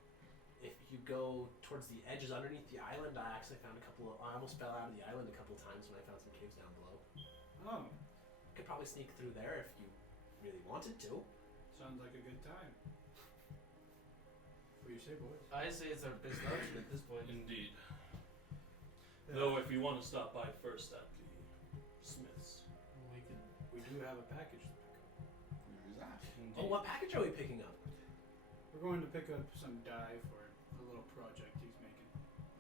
if you go towards the edges underneath the island, I actually found I almost fell out of the island a couple of times when I found some caves down below. Oh, Could probably sneak through there if you really wanted to. sounds like a good time. What do you say, boys? I say it's our best option at this point. Indeed. Though, if you want to stop by first at the Smiths. We could. We do have a package to pick up. Where's that? Oh, what package are we picking up? We're going to pick up some dye for a little project he's making.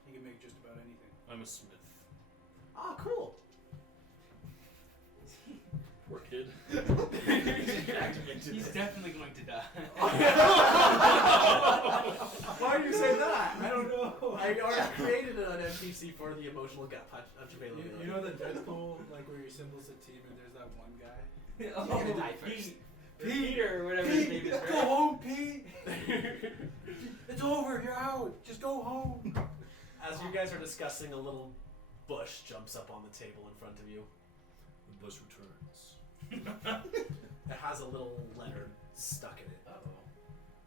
He can make just about anything. I'm a smith. Ah, cool. Poor kid. He's definitely going to die. Why do you say that? I don't know. I already created an NPC for the emotional gut punch availability. You know the Deadpool, like where you symbols a team and there's that one guy? Oh, You're gonna die first. Peter, or whatever his name is. Go home, Pete! It's over, you're out! Just go home! As you guys are discussing, a little bush jumps up on the table in front of you. The bush returns. It has a little letter stuck in it. Uh-oh.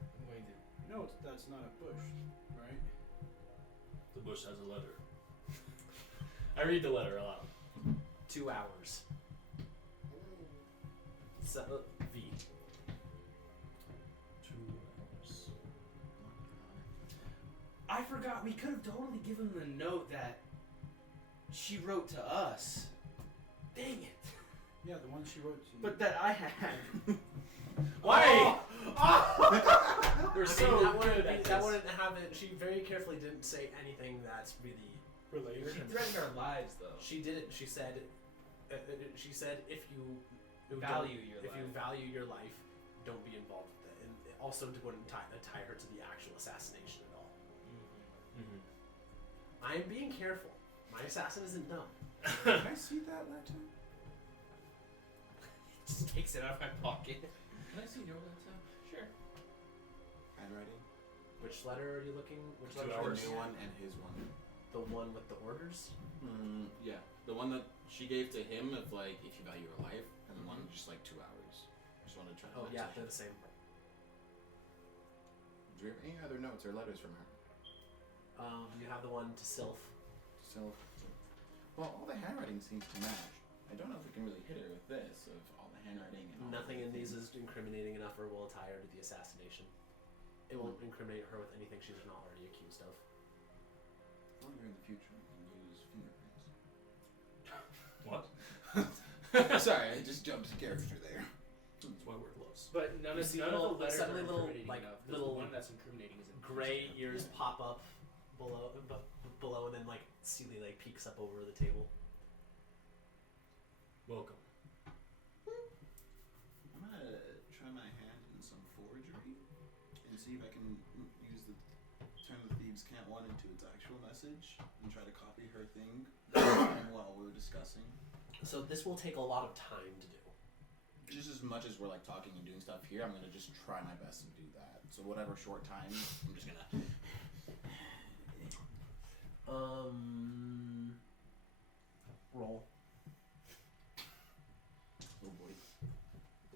I'm going to. You know that's not a bush, right? The bush has a letter. I read the letter aloud. 2 hours. V. 2 hours. I forgot. We could have totally given the note that she wrote to us. Dang it. Yeah, the one she wrote to you. But that I had. Why? We're so that good at that this. wouldn't have it. She very carefully didn't say anything that's really. Related. She threatened our lives, though. She didn't. She said. She said if you Value your if you life. value your life, don't be involved with it, and it also wouldn't tie her to the actual assassination at all. Mm-hmm. I am being careful. My assassin isn't dumb. Can I see that letter? Just takes it out of my pocket. Can I see your laptop? Sure. Handwriting? Which letter are you looking? Which 2 letter? Our hours. new one and his one. The one with the orders. Yeah. The one that she gave to him of like, if you value your life, and the one just like 2 hours. Just wanted to try to Oh match yeah, it. they're the same. Do you have any other notes or letters from her? You have the one to Sylph. So, well, all the handwriting seems to match. I don't know if we can really hit her with this, of all the handwriting and all Nothing the in these things. is incriminating enough or will tie her to the assassination. It won't incriminate her with anything she's not already accused of. Longer in the future, we can use fingerprints. What? Sorry, I just jumped to character there. That's why we're gloves. But none You of see none little- of the letters suddenly are little, incriminating like, enough. 'Cause little the one that's incriminating is Gray ears pop up below, and then like Sealy like peeks up over the table. Welcome. I'm gonna try my hand in some forgery and see if I can use the Turn the Thieves Can't One into its actual message and try to copy her thing while we're discussing. So this will take a lot of time to do. Just as much as we're like talking and doing stuff here, I'm gonna just try my best to do that. So whatever short time, I'm just gonna. Roll. Oh boy.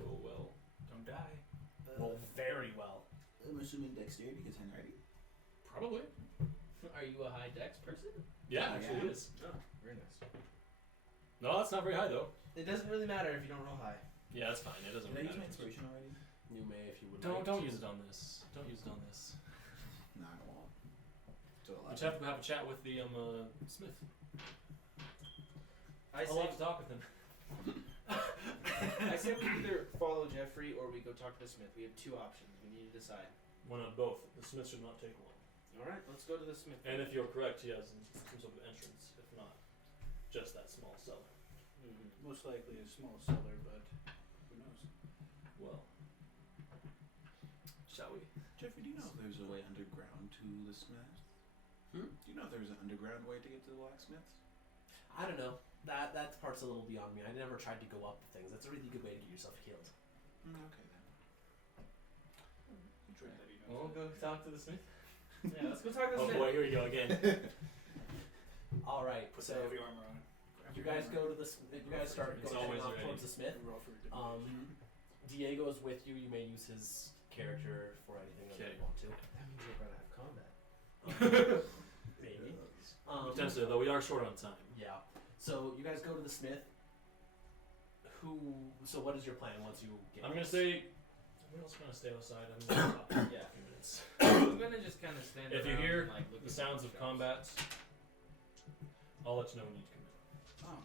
Oh well. Don't die. Roll very well. I'm assuming dexterity because handwriting. Probably. Are you a high dex person? Yeah, Oh, actually yeah. it is. Oh, very nice. No, that's not very high though. It doesn't really matter if you don't roll high. Yeah, that's fine. It doesn't Did I really use my matter. inspiration already? You may if you would. Don't like don't to. use it on this. Don't use it on this. No, I won't. So You just have to have a chat with the Smith. I I'll have say to talk with him. I say we either follow Jeffrey or we go talk to the Smith. We have 2 options. We need to decide. One on both. The Smith should not take one. All right, let's go to the smith. And if you're correct, he has some sort of entrance. If not, just that small cellar. Mm-hmm. Most likely a small cellar, but who knows? Well, shall we? Jeffrey, do you know if there's a way underground to the smith? Hmm? Do you know if there's an underground way to get to the blacksmith? I don't know. That part's a little beyond me. I never tried to go up the things. That's a really good way to get yourself healed. Okay then. You tried that, you know. We'll go talk to the smith. Yeah, let's go talk to the Oh smith. boy, here we go again. All right. Put So the heavy armor on. you guys go to the. You guys start It's going always off ready. towards the smith. Roll for divination. Diego is with you. You may use his character for anything that Okay. you want to. That means we're about to have combat. Maybe. Potentially, though, we are short on time. Yeah. So you guys go to the smith. So what is your plan once you get? I'm gonna say, everyone else gonna stay outside. I'm gonna talk in a Yeah. few minutes. I'm gonna just kind of stand If you around hear and, like, look the at sounds of shops. combat, I'll let you know when you need to come in. Oh,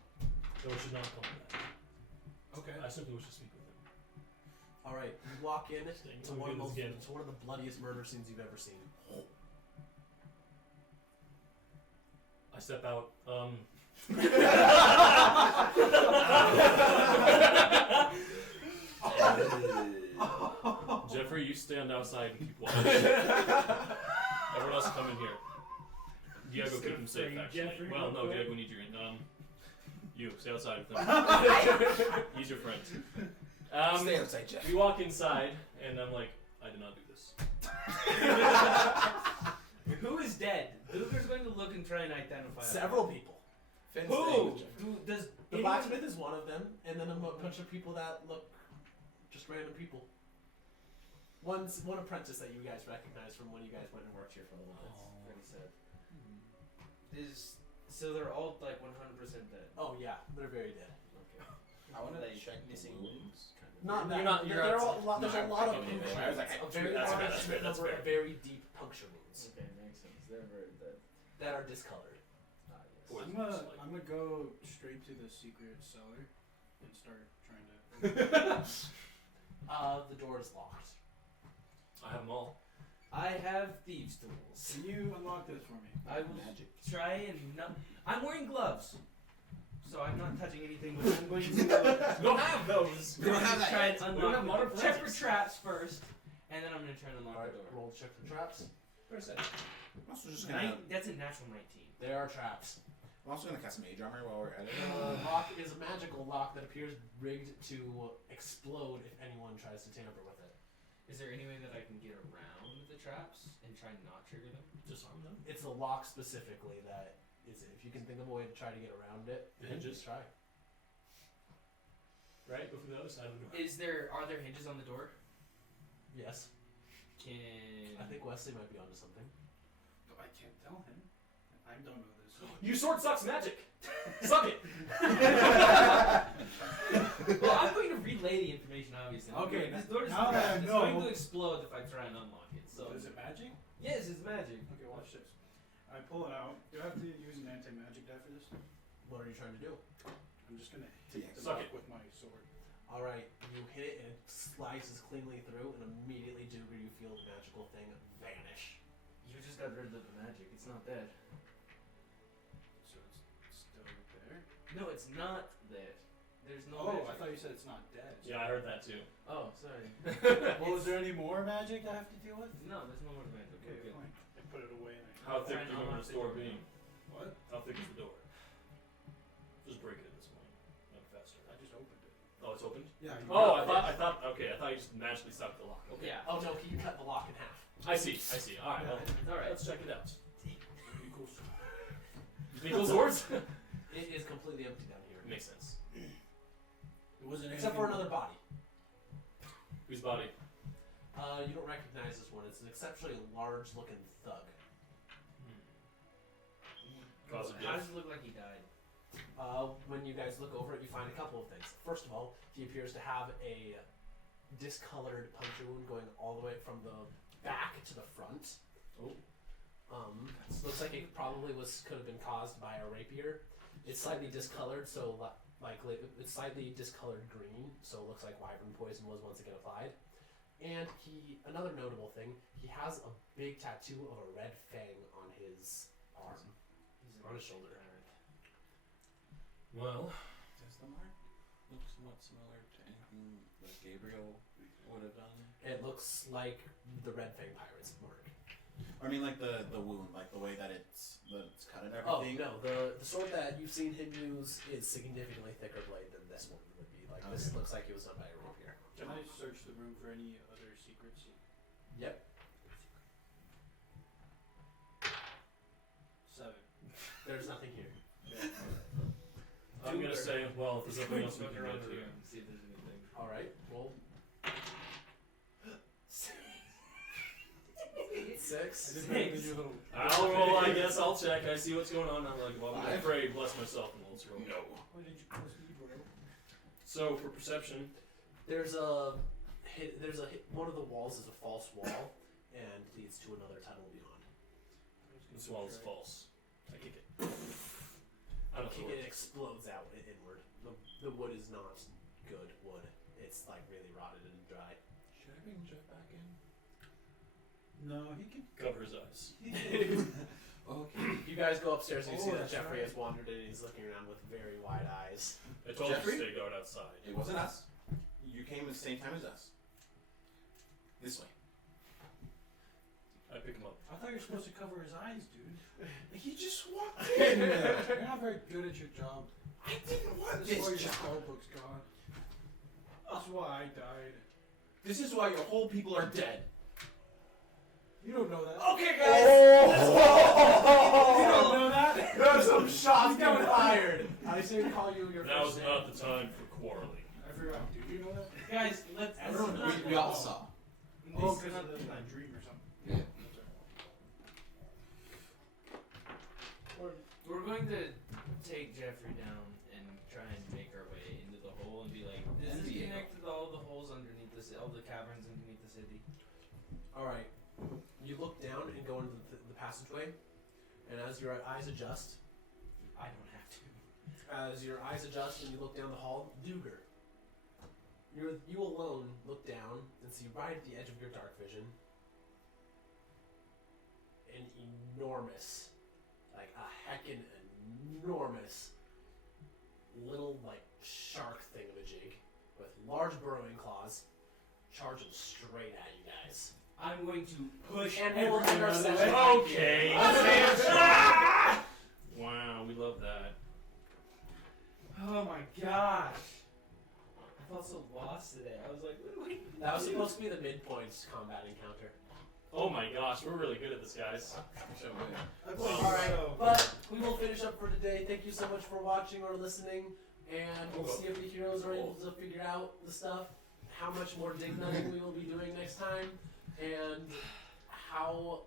Though it should not come back. okay. I simply wish to speak with him. All right. You walk in Staying to on one of good those, skin. to one of the bloodiest murder scenes you've ever seen. I step out. Jeffrey, you stand outside and keep watch. Everyone else come in here. Diego, keep him safe, actually. Jeffrey, Well, real no, quick. Diego, we need you in. You, stay outside with him. He's your friend. Stay outside, Jeff. We walk inside, and I'm like, I did not do this. Who is dead? Luger's going to look and try and identify. Several people. Finn's Who? staying with Jeffrey. Does The anyone- blacksmith is one of them, and then a bunch of people that look just random people. One apprentice that you guys recognize from when you guys went and worked here for a little bit. Pretty sad. So they're all like 100% dead. Oh yeah, they're very dead. Okay. I want to Like check missing the wounds. Not that. You're not- you're They're outside. all, lot, there's No, a lot of okay, puncture I was like, wounds. A very that's large fair, that's fair, that's number fair. of very deep puncture wounds Okay, makes sense. They're very dead. that are discolored. Ah, yes. Poison. I'm gonna go straight to the secret cellar and start trying to. The door is locked. I have them all. I have thieves' tools. Can you unlock this for me? I will Magic. try and not. I'm wearing gloves, so I'm not touching anything. But I'm going to We don't have those. We don't have that try yet. and We don't have unlock. modern Check for forensics. traps first, and then I'm going to try and unlock Alright, the door. roll to check for traps. For a second. I'm also just gonna. That's a natural 19. There are traps. I'm also gonna cast Mage Armor while we're at it. The lock is a magical lock that appears rigged to explode if anyone tries to tamper with it. Is there any way that I can get around the traps and try and not trigger them? Disarm them. It's the lock specifically that is it. If you can think of a way to try to get around it, The then hinges? just try. Right? Go from the other side of the door. Are there hinges on the door? Yes. Can I think Wesley might be onto something. I can't tell him. I don't know this. You sword sucks magic! Suck it! Well, I'm going to relay the information, obviously. Okay, this door is now that I it's know- going to explode if I try and unlock it. So Is it magic? yes, it's magic. Okay, watch this. I pull it out. Do I have to use an anti-magic die for this? What are you trying to do? I'm just gonna Yeah, hit the suck lock it. with my sword. Alright, you hit it and it slices cleanly through, and immediately, Duger, you feel the magical thing vanish. You just got rid of the magic. It's not dead. So it's still there. No, it's not dead. There's no Oh, magic. I thought you said it's not dead. Yeah, I heard that too. Oh, sorry. Well, is there any more magic I have to deal with? No, there's no more magic. Okay, We're good. fine. I put it away and I. How thick Try do and you remember unlock the the door door. being? What? How thick is the door? Just break it at this point. Not faster. I just opened it. Oh, it's opened? Yeah. Oh, I thought, okay, I thought you just magically stuck the lock. Okay. Yeah. Oh no, he cut the lock in half. I see. Alright, well, All right. let's check it out. Pretty cool. Lethal swords? It is completely empty down here. Makes sense. It wasn't Except for anything- another body. Whose body? You don't recognize this one. It's an exceptionally large looking thug. Cause of How death. does it look like he died? When you guys look over it, you find a couple of things. First of all, he appears to have a discolored puncture wound going all the way from the back to the front. Oh. Looks like it probably could have been caused by a rapier. It's slightly discolored, so it's slightly discolored green, so it looks like wyvern poison was once again applied. And another notable thing, he has a big tattoo of a red fang on his arm, on his shoulder. Well, Does the mark look somewhat similar to anything that Gabriel would have done? It looks like the red fang pirate's mark. I mean, like the wound, like the way that it's cut and Oh everything. no, the sword that you've seen him use is significantly thicker blade than this one would be. Like this looks like it was done by a rapier. Can I search the room for any other secrets? Yep. 7. There's nothing here. I'm gonna say, well, if there's nothing else we Look can around get the to. room, see if there's anything. All right, roll. 6. I'll roll, I guess. I'll check. I see what's going on. I'm like, well, I'm 5. afraid. Bless myself, and let's roll. No. Why did you proceed, bro? So for perception, There's one of the walls is a false wall and leads to another tunnel beyond. this wall is false. I kick it. I don't Kick know. it explodes out inward. The wood is not good wood. It's like really rotted and dry. Should I bring Jeff back in? No, he can. Cover his eyes. Okay. You guys go upstairs and you see that that's Jeffrey right. has wandered in and he's looking around with very wide eyes. I told Jeffrey? you to stay guard outside. It wasn't us. You came at the same time as us. This way. I pick him up. I thought you were supposed to cover his eyes, dude. He just walked in. You're not very good at your job. I didn't want This is why this your job. spellbook's gone. That's why I died. This is why your whole people are dead. You don't know that. Okay, guys! You don't know that? There's some shots getting fired! I say to call you your Now first is name. not the time for quarreling. I forgot. Dude, you know that? Guys, let's. Everyone this is knows. We all saw. This Oh, is because not of the that time. dream or something. Yeah. We're going to take Jeffrey down and try and make our way into the hole and be like, this And is Diego. connected to all the holes underneath all the caverns underneath the city. Alright. You look down and go into the passageway, and as your eyes adjust, I don't have to. as your eyes adjust and you look down the hall, Duger. You alone look down and see right at the edge of your dark vision an enormous, like a heckin' enormous little like shark thingamajig with large burrowing claws charging straight at you guys. I'm going to push And we'll end our everyone session. Okay. Ah! Wow, we love that. Oh my gosh. I felt so lost today. I was like, what do we That was supposed to be the midpoint combat encounter. Oh my gosh, we're really good at this, guys. Alright, but we will finish up for today. Thank you so much for watching or listening, and we'll see if the heroes are able to figure out the stuff, how much more dig nutting we will be doing next time, and how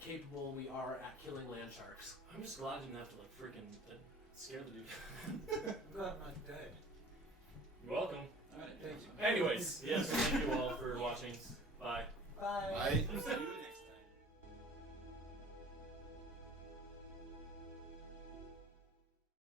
capable we are at killing land sharks. I'm just glad I didn't have to like freaking scare the dude. I'm glad I'm not dead. You're welcome. Alright, thanks. Anyways, yes, thank you all for watching. Bye. Bye. Bye.